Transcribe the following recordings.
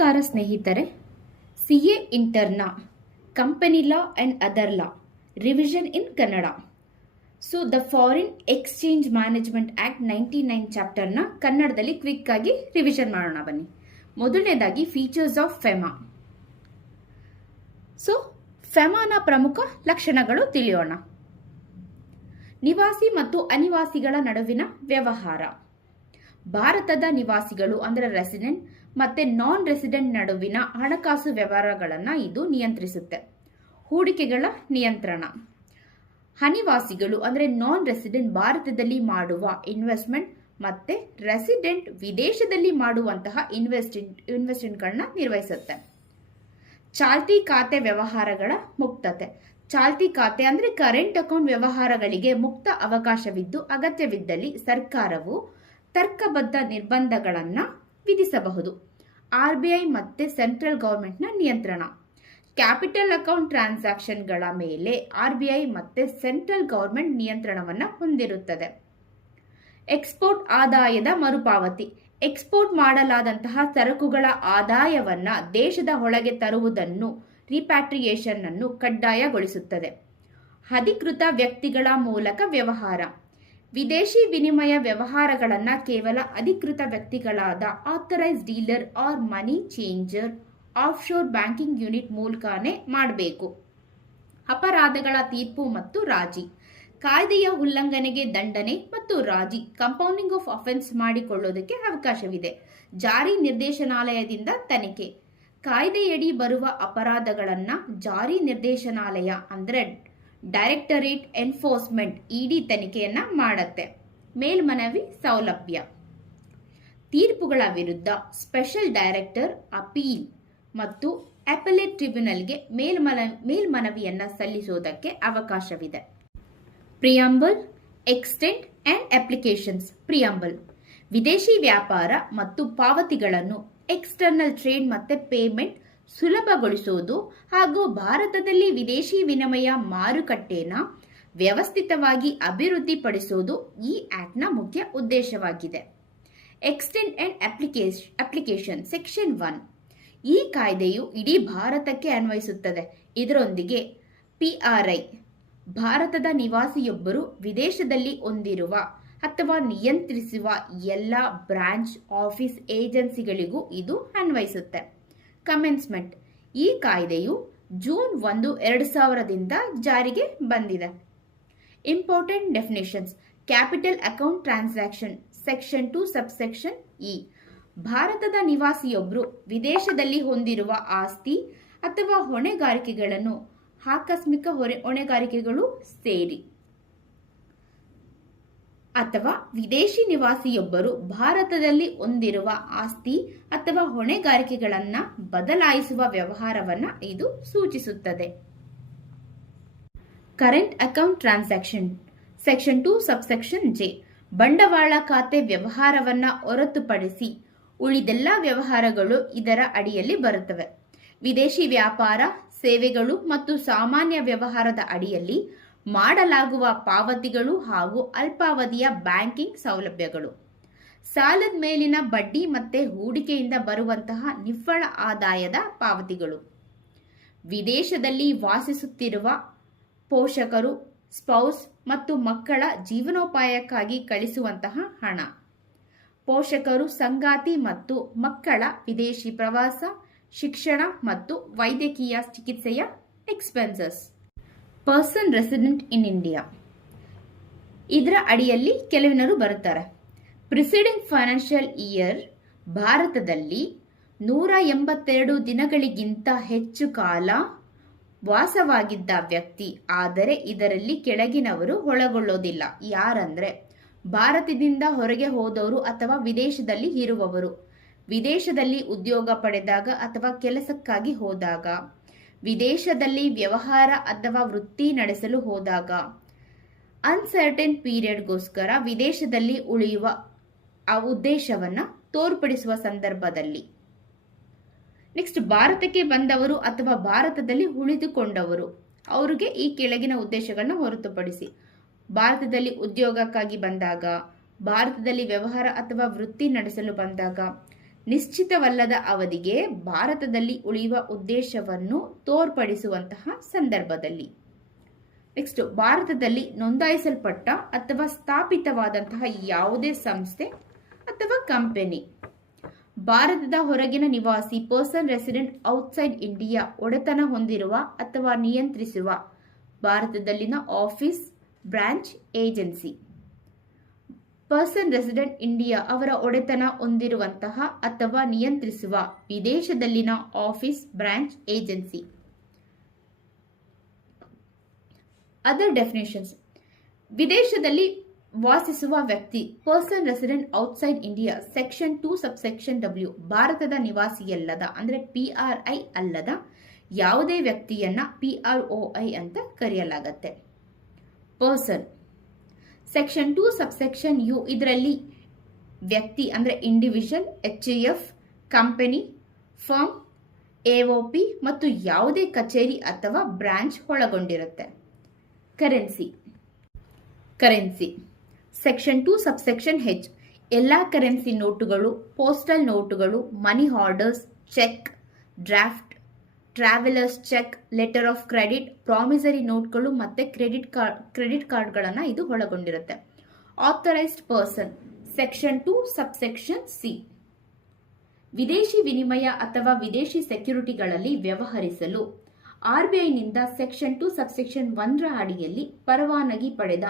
ನಮಸ್ಕಾರ ಸ್ನೇಹಿತರೆ. CA ಇಂಟರ್ನ company law and other law revision in Kannada. So the foreign exchange management act 99 ಚಾಪ್ಟರ್ನ ಕನ್ನಡದಲ್ಲಿ ಕ್ವಿಕ್ ಆಗಿ ರಿವಿಷನ್ ಮಾಡೋಣ ಬನ್ನಿ. ಮೊದಲನೇದಾಗಿ ಫೀಚರ್ಸ್ ಆಫ್ ಫೆಮಾ. ಸೊ ಫೆಮಾನ ಪ್ರಮುಖ ಲಕ್ಷಣಗಳು ತಿಳಿಯೋಣ. ನಿವಾಸಿ ಮತ್ತು ಅನಿವಾಸಿಗಳ ನಡುವಿನ ವ್ಯವಹಾರ. ಭಾರತದ ನಿವಾಸಿಗಳು ಅಂದರೆ ರೆಸಿಡೆಂಟ್ ಮತ್ತೆ ನಾನ್ ರೆಸಿಡೆಂಟ್ ನಡುವಿನ ಹಣಕಾಸು ವ್ಯವಹಾರಗಳನ್ನು ಇದು ನಿಯಂತ್ರಿಸುತ್ತೆ. ಹೂಡಿಕೆಗಳ ನಿಯಂತ್ರಣ. ಅನಿವಾಸಿಗಳು ಅಂದರೆ ನಾನ್ ರೆಸಿಡೆಂಟ್ ಭಾರತದಲ್ಲಿ ಮಾಡುವ ಇನ್ವೆಸ್ಟ್ಮೆಂಟ್ ಮತ್ತೆ ರೆಸಿಡೆಂಟ್ ವಿದೇಶದಲ್ಲಿ ಮಾಡುವಂತಹ ಇನ್ವೆಸ್ಟ್ಮೆಂಟ್ಗಳನ್ನ ನಿರ್ವಹಿಸುತ್ತೆ. ಚಾಲ್ತಿ ಖಾತೆ ವ್ಯವಹಾರಗಳ ಮುಕ್ತತೆ. ಚಾಲ್ತಿ ಖಾತೆ ಅಂದರೆ ಕರೆಂಟ್ ಅಕೌಂಟ್ ವ್ಯವಹಾರಗಳಿಗೆ ಮುಕ್ತ ಅವಕಾಶವಿದ್ದು ಅಗತ್ಯವಿದ್ದಲ್ಲಿ ಸರ್ಕಾರವು ತರ್ಕಬದ್ಧ ನಿರ್ಬಂಧಗಳನ್ನು ವಿಧಿಸಬಹುದು. RBI ಮತ್ತೆ ಸೆಂಟ್ರಲ್ ಗವರ್ಮೆಂಟ್ನ ನಿಯಂತ್ರಣ. ಕ್ಯಾಪಿಟಲ್ ಅಕೌಂಟ್ ಟ್ರಾನ್ಸಾಕ್ಷನ್ಗಳ ಮೇಲೆ RBI ಮತ್ತೆ ಸೆಂಟ್ರಲ್ ಗವರ್ಮೆಂಟ್ ನಿಯಂತ್ರಣವನ್ನು ಹೊಂದಿರುತ್ತದೆ. ಎಕ್ಸ್ಪೋರ್ಟ್ ಆದಾಯದ ಮರುಪಾವತಿ. ಎಕ್ಸ್ಪೋರ್ಟ್ ಮಾಡಲಾದಂತಹ ಸರಕುಗಳ ಆದಾಯವನ್ನ ದೇಶದ ಒಳಗೆ ತರುವುದನ್ನು ರಿಪ್ಯಾಟ್ರಿಯೇಷನ್ ಅನ್ನು ಕಡ್ಡಾಯಗೊಳಿಸುತ್ತದೆ. ಅಧಿಕೃತ ವ್ಯಕ್ತಿಗಳ ಮೂಲಕ ವ್ಯವಹಾರ. ವಿದೇಶಿ ವಿನಿಮಯ ವ್ಯವಹಾರಗಳನ್ನು ಕೇವಲ ಅಧಿಕೃತ ವ್ಯಕ್ತಿಗಳಾದ ಆಥರೈಸ್ ಡೀಲರ್ ಆರ್ ಮನಿ ಚೇಂಜರ್ ಆಫ್ಶೋರ್ ಬ್ಯಾಂಕಿಂಗ್ ಯೂನಿಟ್ ಮೂಲಕನೇ ಮಾಡಬೇಕು. ಅಪರಾಧಗಳ ತೀರ್ಪು ಮತ್ತು ರಾಜಿ. ಕಾಯ್ದೆಯ ಉಲ್ಲಂಘನೆಗೆ ದಂಡನೆ ಮತ್ತು ರಾಜಿ ಕಾಂಪೌಂಡಿಂಗ್ ಆಫ್ ಅಫೆನ್ಸ್ ಮಾಡಿಕೊಳ್ಳೋದಕ್ಕೆ ಅವಕಾಶವಿದೆ. ಜಾರಿ ನಿರ್ದೇಶನಾಲಯದಿಂದ ತನಿಖೆ. ಕಾಯ್ದೆಯಡಿ ಬರುವ ಅಪರಾಧಗಳನ್ನು ಜಾರಿ ನಿರ್ದೇಶನಾಲಯ ಅಂದರೆ ಡೈರೆಕ್ಟರೇಟ್ ಎನ್ಫೋರ್ಸ್ಮೆಂಟ್ ED ತನಿಖೆಯನ್ನ ಮಾಡುತ್ತೆ. ಮೇಲ್ಮನವಿ ಸೌಲಭ್ಯ. ತೀರ್ಪುಗಳ ವಿರುದ್ಧ ಸ್ಪೆಷಲ್ ಡೈರೆಕ್ಟರ್ ಅಪೀಲ್ ಮತ್ತು ಅಪೆಲೇಟ್ ಟ್ರಿಬ್ಯುನಲ್ಗೆ ಮೇಲ್ಮನವಿಯನ್ನ ಸಲ್ಲಿಸುವುದಕ್ಕೆ ಅವಕಾಶವಿದೆ. Preamble, extent and applications. Preamble ವಿದೇಶಿ ವ್ಯಾಪಾರ ಮತ್ತು ಪಾವತಿಗಳನ್ನು ಎಕ್ಸ್ಟರ್ನಲ್ ಟ್ರೇಡ್ ಮತ್ತೆ ಪೇಮೆಂಟ್ ಸುಲಭಗೊಳಿಸುವುದು ಹಾಗೂ ಭಾರತದಲ್ಲಿ ವಿದೇಶಿ ವಿನಿಮಯ ಮಾರುಕಟ್ಟೆನ ವ್ಯವಸ್ಥಿತವಾಗಿ ಅಭಿವೃದ್ಧಿಪಡಿಸುವುದು ಈ ಆಕ್ಟ್ನ ಮುಖ್ಯ ಉದ್ದೇಶವಾಗಿದೆ. Extent and application section 1. ಈ ಕಾಯ್ದೆಯು ಇಡೀ ಭಾರತಕ್ಕೆ ಅನ್ವಯಿಸುತ್ತದೆ. ಇದರೊಂದಿಗೆ PRI ಭಾರತದ ನಿವಾಸಿಯೊಬ್ಬರು ವಿದೇಶದಲ್ಲಿ ಹೊಂದಿರುವ ಅಥವಾ ನಿಯಂತ್ರಿಸುವ ಎಲ್ಲ ಬ್ರಾಂಚ್ ಆಫೀಸ್ ಏಜೆನ್ಸಿಗಳಿಗೂ ಇದು ಅನ್ವಯಿಸುತ್ತೆ. ಕಮೆನ್ಸ್ಮೆಂಟ್. ಈ ಕಾಯ್ದೆಯು ಜೂನ್ 1, 2000ದಿಂದ ಜಾರಿಗೆ ಬಂದಿದೆ. Important definitions. Capital account transaction section 2 subsection E. ಭಾರತದ ನಿವಾಸಿಯೊಬ್ಬರು ವಿದೇಶದಲ್ಲಿ ಹೊಂದಿರುವ ಆಸ್ತಿ ಅಥವಾ ಹೊಣೆಗಾರಿಕೆಗಳನ್ನು ಆಕಸ್ಮಿಕ ಹೊಣೆಗಾರಿಕೆಗಳು ಸೇರಿ ಅಥವಾ ವಿದೇಶಿ ನಿವಾಸಿಯೊಬ್ಬರು ಭಾರತದಲ್ಲಿ ಹೊಂದಿರುವ ಆಸ್ತಿ ಅಥವಾ ಹೊಣೆಗಾರಿಕೆಗಳನ್ನು ಬದಲಾಯಿಸುವ ವ್ಯವಹಾರವನ್ನು ಇದು ಸೂಚಿಸುತ್ತದೆ. Current account transaction section 2 subsection J. ಬಂಡವಾಳ ಖಾತೆ ವ್ಯವಹಾರವನ್ನು ಹೊರತುಪಡಿಸಿ ಉಳಿದೆಲ್ಲ ವ್ಯವಹಾರಗಳು ಇದರ ಅಡಿಯಲ್ಲಿ ಬರುತ್ತವೆ. ವಿದೇಶಿ ವ್ಯಾಪಾರ, ಸೇವೆಗಳು ಮತ್ತು ಸಾಮಾನ್ಯ ವ್ಯವಹಾರದ ಅಡಿಯಲ್ಲಿ ಮಾಡಲಾಗುವ ಪಾವತಿಗಳು ಹಾಗೂ ಅಲ್ಪಾವಧಿಯ ಬ್ಯಾಂಕಿಂಗ್ ಸೌಲಭ್ಯಗಳು. ಸಾಲದ ಮೇಲಿನ ಬಡ್ಡಿ ಮತ್ತೆ ಹೂಡಿಕೆಯಿಂದ ಬರುವಂತಹ ನಿವ್ವಳ ಆದಾಯದ ಪಾವತಿಗಳು. ವಿದೇಶದಲ್ಲಿ ವಾಸಿಸುತ್ತಿರುವ ಪೋಷಕರು, ಸ್ಪೌಸ್ ಮತ್ತು ಮಕ್ಕಳ ಜೀವನೋಪಾಯಕ್ಕಾಗಿ ಕಳಿಸುವಂತಹ ಹಣ. ಪೋಷಕರು, ಸಂಗಾತಿ ಮತ್ತು ಮಕ್ಕಳ ವಿದೇಶಿ ಪ್ರವಾಸ, ಶಿಕ್ಷಣ ಮತ್ತು ವೈದ್ಯಕೀಯ ಚಿಕಿತ್ಸೆಯ expenses. Person resident in India ಇದರ ಅಡಿಯಲ್ಲಿ ಕೆಲವಿನರು ಬರುತ್ತಾರೆ. ಪ್ರಿಸೀಡಿಂಗ್ ಫೈನಾನ್ಷಿಯಲ್ ಇಯರ್ ಭಾರತದಲ್ಲಿ 182 ದಿನಗಳಿಗಿಂತ ಹೆಚ್ಚು ಕಾಲ ವಾಸವಾಗಿದ್ದ ವ್ಯಕ್ತಿ. ಆದರೆ ಇದರಲ್ಲಿ ಕೆಳಗಿನವರು ಒಳಗೊಳ್ಳೋದಿಲ್ಲ. ಯಾರಂದ್ರೆ ಭಾರತದಿಂದ ಹೊರಗೆ ಹೋದವರು ಅಥವಾ ವಿದೇಶದಲ್ಲಿ ಇರುವವರು, ವಿದೇಶದಲ್ಲಿ ಉದ್ಯೋಗ ಪಡೆದಾಗ ಅಥವಾ ಕೆಲಸಕ್ಕಾಗಿ ಹೋದಾಗ, ವಿದೇಶದಲ್ಲಿ ವ್ಯವಹಾರ ಅಥವಾ ವೃತ್ತಿ ನಡೆಸಲು ಹೋದಾಗ, ಅನ್ಸರ್ಟನ್ ಪೀರಿಯಡ್ಗೋಸ್ಕರ ವಿದೇಶದಲ್ಲಿ ಉಳಿಯುವ ಉದ್ದೇಶವನ್ನು ತೋರ್ಪಡಿಸುವ ಸಂದರ್ಭದಲ್ಲಿ. ನೆಕ್ಸ್ಟ್ ಭಾರತಕ್ಕೆ ಬಂದವರು ಅಥವಾ ಭಾರತದಲ್ಲಿ ಉಳಿದುಕೊಂಡವರು, ಅವರಿಗೆ ಈ ಕೆಳಗಿನ ಉದ್ದೇಶಗಳನ್ನ ಹೊರತುಪಡಿಸಿ ಭಾರತದಲ್ಲಿ ಉದ್ಯೋಗಕ್ಕಾಗಿ ಬಂದಾಗ, ಭಾರತದಲ್ಲಿ ವ್ಯವಹಾರ ಅಥವಾ ವೃತ್ತಿ ನಡೆಸಲು ಬಂದಾಗ, ನಿಶ್ಚಿತವಲ್ಲದ ಅವಧಿಗೆ ಭಾರತದಲ್ಲಿ ಉಳಿಯುವ ಉದ್ದೇಶವನ್ನು ತೋರ್ಪಡಿಸುವಂತಹ ಸಂದರ್ಭದಲ್ಲಿ. ನೆಕ್ಸ್ಟ್, ಭಾರತದಲ್ಲಿ ನೋಂದಾಯಿಸಲ್ಪಟ್ಟ ಅಥವಾ ಸ್ಥಾಪಿತವಾದಂತಹ ಯಾವುದೇ ಸಂಸ್ಥೆ ಅಥವಾ ಕಂಪನಿ ಭಾರತದ ಹೊರಗಿನ ನಿವಾಸಿ ಪರ್ಸನ್ ರೆಸಿಡೆಂಟ್ ಔಟ್ಸೈಡ್ ಇಂಡಿಯಾ ಒಡೆತನ ಹೊಂದಿರುವ ಅಥವಾ ನಿಯಂತ್ರಿಸುವ ಭಾರತದಲ್ಲಿನ office, branch, agency. Person resident India ಅವರ ಒಡೆತನ ಹೊಂದಿರುವಂತಹ ಅಥವಾ ನಿಯಂತ್ರಿಸುವ ವಿದೇಶದಲ್ಲಿನ office, branch, agency. Other definitions: ವಿದೇಶದಲ್ಲಿ ವಾಸಿಸುವ ವ್ಯಕ್ತಿ person resident outside India section 2 subsection W ಭಾರತದ ನಿವಾಸಿಯಲ್ಲದ ಅಂದರೆ PRI ಅಲ್ಲದ ಯಾವುದೇ ವ್ಯಕ್ತಿಯನ್ನ PROI ಅಂತ ಕರೆಯಲಾಗುತ್ತೆ. ಪರ್ಸನ್ ಸೆಕ್ಷನ್ 2 ಸಬ್ಸೆಕ್ಷನ್ U ಇದರಲ್ಲಿ ವ್ಯಕ್ತಿ ಅಂದರೆ individual, HAF, company, firm, AOP ಮತ್ತು ಯಾವುದೇ ಕಚೇರಿ ಅಥವಾ ಬ್ರಾಂಚ್ ಒಳಗೊಂಡಿರುತ್ತೆ. ಕರೆನ್ಸಿ ಸೆಕ್ಷನ್ 2 ಸಬ್ಸೆಕ್ಷನ್ H ಎಲ್ಲ ಕರೆನ್ಸಿ ನೋಟುಗಳು, ಪೋಸ್ಟಲ್ ನೋಟುಗಳು, ಮನಿ orders, check, draft, travellers cheque, letter of credit, promissory ನೋಟ್ಗಳು ಮತ್ತು ಕ್ರೆಡಿಟ್ ಕಾರ್ಡ್ಗಳನ್ನು ಇದು ಒಳಗೊಂಡಿರುತ್ತೆ. Authorised person section 2 subsection C ವಿದೇಶಿ ವಿನಿಮಯ ಅಥವಾ ವಿದೇಶಿ ಸೆಕ್ಯುರಿಟಿಗಳಲ್ಲಿ ವ್ಯವಹರಿಸಲು RBIನಿಂದ ಸೆಕ್ಷನ್ 2 ಸಬ್ಸೆಕ್ಷನ್ 1 ಅಡಿಯಲ್ಲಿ ಪರವಾನಗಿ ಪಡೆದ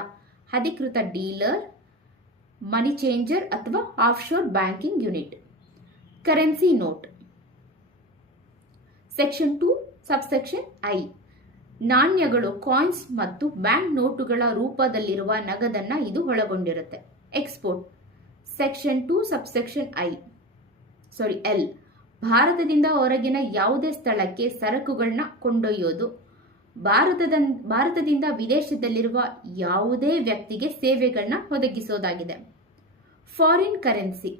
ಅಧಿಕೃತ ಡೀಲರ್, ಮನಿ ಚೇಂಜರ್ ಅಥವಾ offshore banking unit. Currency note section 2 subsection I ನಾಣ್ಯಗಳು, ಕಾಯಿನ್ಸ್ ಮತ್ತು ಬ್ಯಾಂಕ್ ನೋಟುಗಳ ರೂಪದಲ್ಲಿರುವ ನಗದನ್ನ ಇದು ಒಳಗೊಂಡಿರುತ್ತೆ. ಎಕ್ಸ್ಪೋರ್ಟ್ ಸೆಕ್ಷನ್ 2 ಸಬ್ಸೆಕ್ಷನ್ L ಭಾರತದಿಂದ ಹೊರಗಿನ ಯಾವುದೇ ಸ್ಥಳಕ್ಕೆ ಸರಕುಗಳನ್ನ ಕೊಂಡೊಯ್ಯೋದು, ಭಾರತದಿಂದ ವಿದೇಶದಲ್ಲಿರುವ ಯಾವುದೇ ವ್ಯಕ್ತಿಗೆ ಸೇವೆಗಳನ್ನ ಒದಗಿಸೋದಾಗಿದೆ. ಫಾರಿನ್ ಕರೆನ್ಸಿ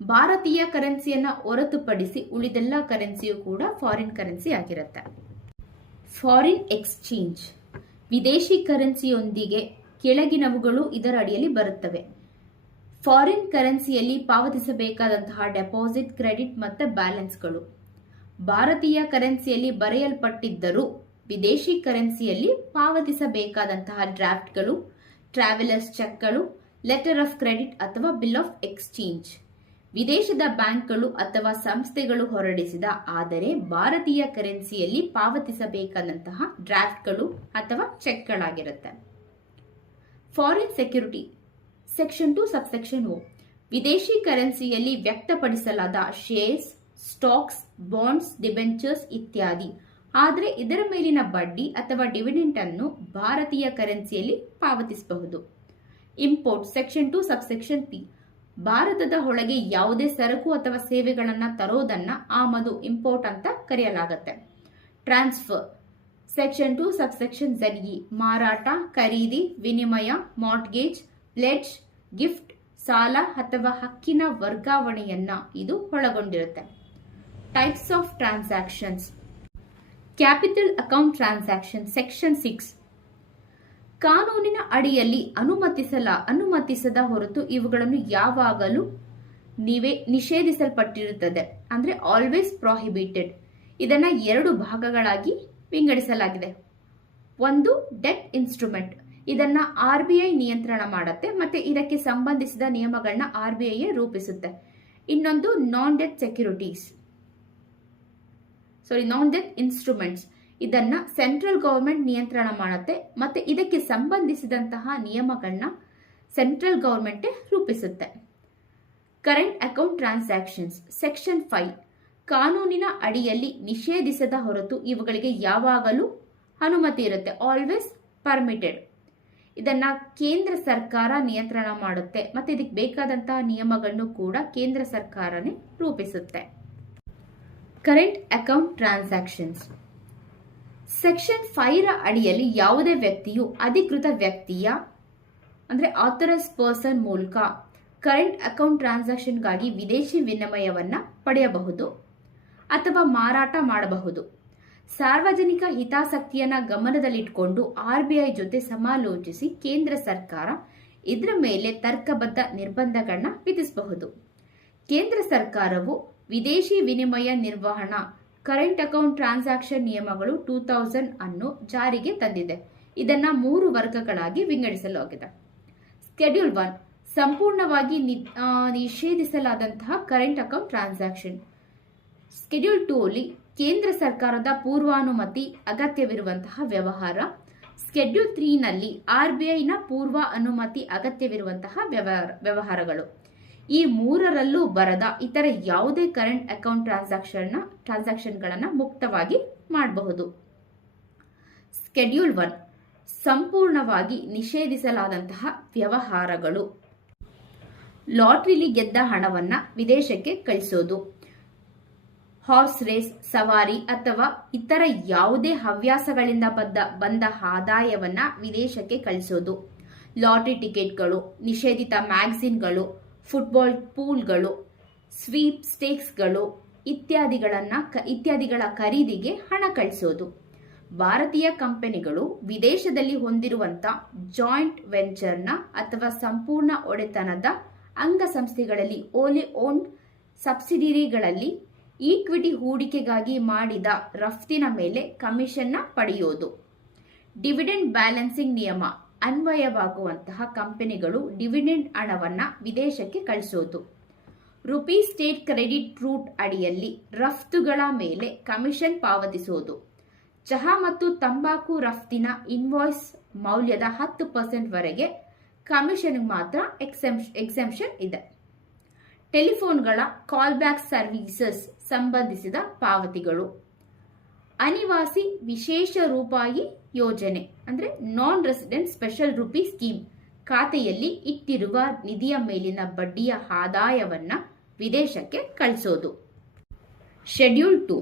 ಭಾರತೀಯ ಕರೆನ್ಸಿಯನ್ನ ಹೊರತುಪಡಿಸಿ ಉಳಿದೆಲ್ಲ ಕರೆನ್ಸಿಯು ಕೂಡ ಫಾರಿನ್ ಕರೆನ್ಸಿ ಆಗಿರುತ್ತೆ. ಫಾರಿನ್ ಎಕ್ಸ್ಚೇಂಜ್ ವಿದೇಶಿ ಕರೆನ್ಸಿಯೊಂದಿಗೆ ಕೆಳಗಿನವುಗಳು ಇದರ ಅಡಿಯಲ್ಲಿ ಬರುತ್ತವೆ. ಫಾರಿನ್ ಕರೆನ್ಸಿಯಲ್ಲಿ ಪಾವತಿಸಬೇಕಾದಂತಹ ಡೆಪಾಸಿಟ್, ಕ್ರೆಡಿಟ್ ಮತ್ತು ಬ್ಯಾಲೆನ್ಸ್ಗಳು ಭಾರತೀಯ ಕರೆನ್ಸಿಯಲ್ಲಿ ಬರೆಯಲ್ಪಟ್ಟಿದ್ದರೂ ವಿದೇಶಿ ಕರೆನ್ಸಿಯಲ್ಲಿ ಪಾವತಿಸಬೇಕಾದಂತಹ ಡ್ರಾಫ್ಟ್ಗಳು, ಟ್ರಾವೆಲರ್ಸ್ ಚೆಕ್ಗಳು, ಲೆಟರ್ ಆಫ್ ಕ್ರೆಡಿಟ್ ಅಥವಾ ಬಿಲ್ ಆಫ್ ಎಕ್ಸ್ಚೇಂಜ್ ವಿದೇಶದ ಬ್ಯಾಂಕ್ಗಳು ಅಥವಾ ಸಂಸ್ಥೆಗಳು ಹೊರಡಿಸಿದ ಆದರೆ ಭಾರತೀಯ ಕರೆನ್ಸಿಯಲ್ಲಿ ಪಾವತಿಸಬೇಕಾದಂತಹ ಡ್ರಾಫ್ಟ್ಗಳು ಅಥವಾ ಚೆಕ್ಗಳಾಗಿರುತ್ತೆ. Foreign security section 2 subsection O ವಿದೇಶಿ ಕರೆನ್ಸಿಯಲ್ಲಿ ವ್ಯಕ್ತಪಡಿಸಲಾದ ಶೇರ್ಸ್, ಸ್ಟಾಕ್ಸ್, ಬಾಂಡ್ಸ್, ಡಿಬೆಂಚರ್ಸ್ ಇತ್ಯಾದಿ, ಆದರೆ ಇದರ ಮೇಲಿನ ಬಡ್ಡಿ ಅಥವಾ ಡಿವಿಡೆಂಟ್ ಅನ್ನು ಭಾರತೀಯ ಕರೆನ್ಸಿಯಲ್ಲಿ ಪಾವತಿಸಬಹುದು. ಇಂಪೋರ್ಟ್ ಸೆಕ್ಷನ್ 2 ಸಬ್ಸೆಕ್ಷನ್ P ಭಾರತದ ಒಳಗೆ ಯಾವುದೇ ಸರಕು ಅಥವಾ ಸೇವೆಗಳನ್ನು ತರೋದನ್ನ ಆಮದು, ಇಂಪೋರ್ಟ್ ಅಂತ ಕರೆಯಲಾಗುತ್ತೆ. ಟ್ರಾನ್ಸ್ಫರ್ ಸೆಕ್ಷನ್ 2 ಸಬ್ಸೆಕ್ಷನ್ ZE ಮಾರಾಟ, ಖರೀದಿ, ವಿನಿಮಯ, ಮಾರ್ಟ್ಗೇಜ್, ಪ್ಲೆಡ್ಜ್, ಗಿಫ್ಟ್, ಸಾಲ ಅಥವಾ ಹಕ್ಕಿನ ವರ್ಗಾವಣೆಯನ್ನ ಇದು ಒಳಗೊಂಡಿರುತ್ತೆ. Types of transactions capital account transaction section 6 ಕಾನೂನಿನ ಅಡಿಯಲ್ಲಿ ಅನುಮತಿಸದ ಹೊರತು ಇವುಗಳನ್ನು ಯಾವಾಗಲೂ ನಿಷೇಧಿಸಲ್ಪಟ್ಟಿರುತ್ತದೆ, ಅಂದ್ರೆ ಆಲ್ವೇಸ್ ಪ್ರಾಹಿಬಿಟೆಡ್. ಇದನ್ನ 2 ಭಾಗಗಳಾಗಿ ವಿಂಗಡಿಸಲಾಗಿದೆ. ಒಂದು ಡೆಟ್ ಇನ್ಸ್ಟ್ರೂಮೆಂಟ್, ಇದನ್ನ RBI ನಿಯಂತ್ರಣ ಮಾಡುತ್ತೆ ಮತ್ತೆ ಇದಕ್ಕೆ ಸಂಬಂಧಿಸಿದ ನಿಯಮಗಳನ್ನ RBI ರೂಪಿಸುತ್ತೆ. ಇನ್ನೊಂದು ನಾನ್ ಡೆಟ್ ಇನ್ಸ್ಟ್ರೂಮೆಂಟ್ಸ್, ಇದನ್ನ ಸೆಂಟ್ರಲ್ ಗವರ್ಮೆಂಟ್ ನಿಯಂತ್ರಣ ಮಾಡುತ್ತೆ ಮತ್ತೆ ಇದಕ್ಕೆ ಸಂಬಂಧಿಸಿದಂತಹ ನಿಯಮಗಳನ್ನ ಸೆಂಟ್ರಲ್ ಗವರ್ಮೆಂಟ್ ರೂಪಿಸುತ್ತೆ. ಕರೆಂಟ್ ಅಕೌಂಟ್ ಟ್ರಾನ್ಸಾಕ್ಷನ್ಸ್ ಸೆಕ್ಷನ್ 5 ಕಾನೂನಿನ ಅಡಿಯಲ್ಲಿ ನಿಷೇಧಿಸದ ಹೊರತು ಇವುಗಳಿಗೆ ಯಾವಾಗಲೂ ಅನುಮತಿ ಇರುತ್ತೆ, ಆಲ್ವೇಸ್ ಪರ್ಮಿಟೆಡ್. ಇದನ್ನ ಕೇಂದ್ರ ಸರ್ಕಾರ ನಿಯಂತ್ರಣ ಮಾಡುತ್ತೆ ಮತ್ತೆ ಇದಕ್ಕೆ ಬೇಕಾದಂತಹ ನಿಯಮಗಳನ್ನು ಕೂಡ ಕೇಂದ್ರ ಸರ್ಕಾರನೇ ರೂಪಿಸುತ್ತೆ. ಕರೆಂಟ್ ಅಕೌಂಟ್ ಟ್ರಾನ್ಸಾಕ್ಷನ್ಸ್ ಸೆಕ್ಷನ್ 5 ಅಡಿಯಲ್ಲಿ ಯಾವುದೇ ವ್ಯಕ್ತಿಯು ಅಧಿಕೃತ ವ್ಯಕ್ತಿಯ ಅಂದ್ರೆ ಆಥರೈಸ್ ಪರ್ಸನ್ ಮೂಲಕ ಕರೆಂಟ್ ಅಕೌಂಟ್ ಟ್ರಾನ್ಸಾಕ್ಷನ್ಗಾಗಿ ವಿದೇಶಿ ವಿನಿಮಯವನ್ನ ಪಡೆಯಬಹುದು ಅಥವಾ ಮಾರಾಟ ಮಾಡಬಹುದು. ಸಾರ್ವಜನಿಕ ಹಿತಾಸಕ್ತಿಯನ್ನ ಗಮನದಲ್ಲಿಟ್ಟುಕೊಂಡು RBI ಜೊತೆ ಸಮಾಲೋಚಿಸಿ ಕೇಂದ್ರ ಸರ್ಕಾರ ಇದರ ಮೇಲೆ ತರ್ಕಬದ್ಧ ನಿರ್ಬಂಧಗಳನ್ನ ವಿಧಿಸಬಹುದು. ಕೇಂದ್ರ ಸರ್ಕಾರವು ವಿದೇಶಿ ವಿನಿಮಯ ನಿರ್ವಹಣಾ ಕರೆಂಟ್ ಅಕೌಂಟ್ ಟ್ರಾನ್ಸಾಕ್ಷನ್ ನಿಯಮಗಳು 2000 ಅನ್ನು ಜಾರಿಗೆ ತಂದಿದೆ. ಇದನ್ನ 3 ವರ್ಗಗಳಾಗಿ ವಿಂಗಡಿಸಲಾಗಿದೆ. ಸ್ಕೆಡ್ಯೂಲ್ 1 ಸಂಪೂರ್ಣವಾಗಿ ನಿಷೇಧಿಸಲಾದಂತಹ ಕರೆಂಟ್ ಅಕೌಂಟ್ ಟ್ರಾನ್ಸಾಕ್ಷನ್. ಸ್ಕೆಡ್ಯೂಲ್ 2 ಅಲ್ಲಿ ಕೇಂದ್ರ ಸರ್ಕಾರದ ಪೂರ್ವಾನುಮತಿ ಅಗತ್ಯವಿರುವಂತಹ ವ್ಯವಹಾರ. ಸ್ಕೆಡ್ಯೂಲ್ 3 ನಲ್ಲಿ RBIನ ಪೂರ್ವ ಅನುಮತಿ ಅಗತ್ಯವಿರುವಂತಹ ವ್ಯವಹಾರಗಳು. ಈ 3ರಲ್ಲೂ ಬರದ ಇತರ ಯಾವುದೇ ಕರೆಂಟ್ ಅಕೌಂಟ್ ಟ್ರಾನ್ಸಾಕ್ಷನ್ಗಳನ್ನು ಮುಕ್ತವಾಗಿ ಮಾಡಬಹುದು. ಸ್ಕೆಡ್ಯೂಲ್ 1 ಸಂಪೂರ್ಣವಾಗಿ ನಿಷೇಧಿಸಲಾದಂತಹ ವ್ಯವಹಾರಗಳು. ಲಾಟರಿಲಿ ಗೆದ್ದ ಹಣವನ್ನ ವಿದೇಶಕ್ಕೆ ಕಳಿಸೋದು, ಹಾರ್ಸ್ ರೇಸ್ ಸವಾರಿ ಅಥವಾ ಇತರ ಯಾವುದೇ ಹವ್ಯಾಸಗಳಿಂದ ಬಂದ ಆದಾಯವನ್ನ ವಿದೇಶಕ್ಕೆ ಕಳಿಸೋದು, ಲಾಟರಿ ಟಿಕೆಟ್ಗಳು, ನಿಷೇಧಿತ ಮ್ಯಾಗಝಿನ್ಗಳು, ಫುಟ್ಬಾಲ್ ಪೂಲ್ಗಳು, ಸ್ವೀಪ್ ಸ್ಟೇಕ್ಸ್ಗಳು ಇತ್ಯಾದಿಗಳ ಖರೀದಿಗೆ ಹಣ ಕಳಿಸೋದು. ಭಾರತೀಯ ಕಂಪನಿಗಳು ವಿದೇಶದಲ್ಲಿ ಹೊಂದಿರುವಂತ ಜಾಯಿಂಟ್ ವೆಂಚರ್ನ ಅಥವಾ ಸಂಪೂರ್ಣ ಒಡೆತನದ ಅಂಗಸಂಸ್ಥೆಗಳಲ್ಲಿ ಓಲಿ ಓನ್ಡ್ ಸಬ್ಸಿಡಿಯರಿಗಳಲ್ಲಿ ಈಕ್ವಿಟಿ ಹೂಡಿಕೆಗಾಗಿ ಮಾಡಿದ ರಫ್ತಿನ ಮೇಲೆ ಕಮಿಷನ್ನ ಪಡೆಯೋದು. ಡಿವಿಡೆಂಡ್ ಬ್ಯಾಲೆನ್ಸಿಂಗ್ ನಿಯಮ ಅನ್ವಯವಾಗುವಂತಹ ಕಂಪನಿಗಳು ಡಿವಿಡೆಂಡ್ ಹಣವನ್ನ ವಿದೇಶಕ್ಕೆ ಕಳಿಸೋದು. ರುಪೀ ಸ್ಟೇಟ್ ಕ್ರೆಡಿಟ್ ರೂಟ್ ಅಡಿಯಲ್ಲಿ ರಫ್ತುಗಳ ಮೇಲೆ ಕಮಿಷನ್ ಪಾವತಿಸೋದು. ಚಹಾ ಮತ್ತು ತಂಬಾಕು ರಫ್ತಿನ ಇನ್ವಾಯ್ಸ್ ಮೌಲ್ಯದ 10% ವರೆಗೆ ಕಮಿಷನ್ ಮಾತ್ರ ಎಕ್ಸೆಂಪ್ಷನ್ ಇದೆ. ಟೆಲಿಫೋನ್ಗಳ ಕಾಲ್ ಬ್ಯಾಕ್ ಸರ್ವಿಸಸ್ ಸಂಬಂಧಿಸಿದ ಪಾವತಿಗಳು. ಅನಿವಾಸಿ ವಿಶೇಷ ರೂಪಾಯಿ ಯೋಜನೆ ಅಂದ್ರೆ ನಾನ್ ರೆಸಿಡೆಂಟ್ ಸ್ಪೆಷಲ್ ರುಪಿ ಸ್ಕೀಮ್ ಖಾತೆಯಲ್ಲಿ ಇಟ್ಟಿರುವ ನಿಧಿಯ ಮೇಲಿನ ಬಡ್ಡಿಯ ಆದಾಯವನ್ನ ವಿದೇಶಕ್ಕೆ ಕಳಿಸೋದು. ಶೆಡ್ಯೂಲ್ 2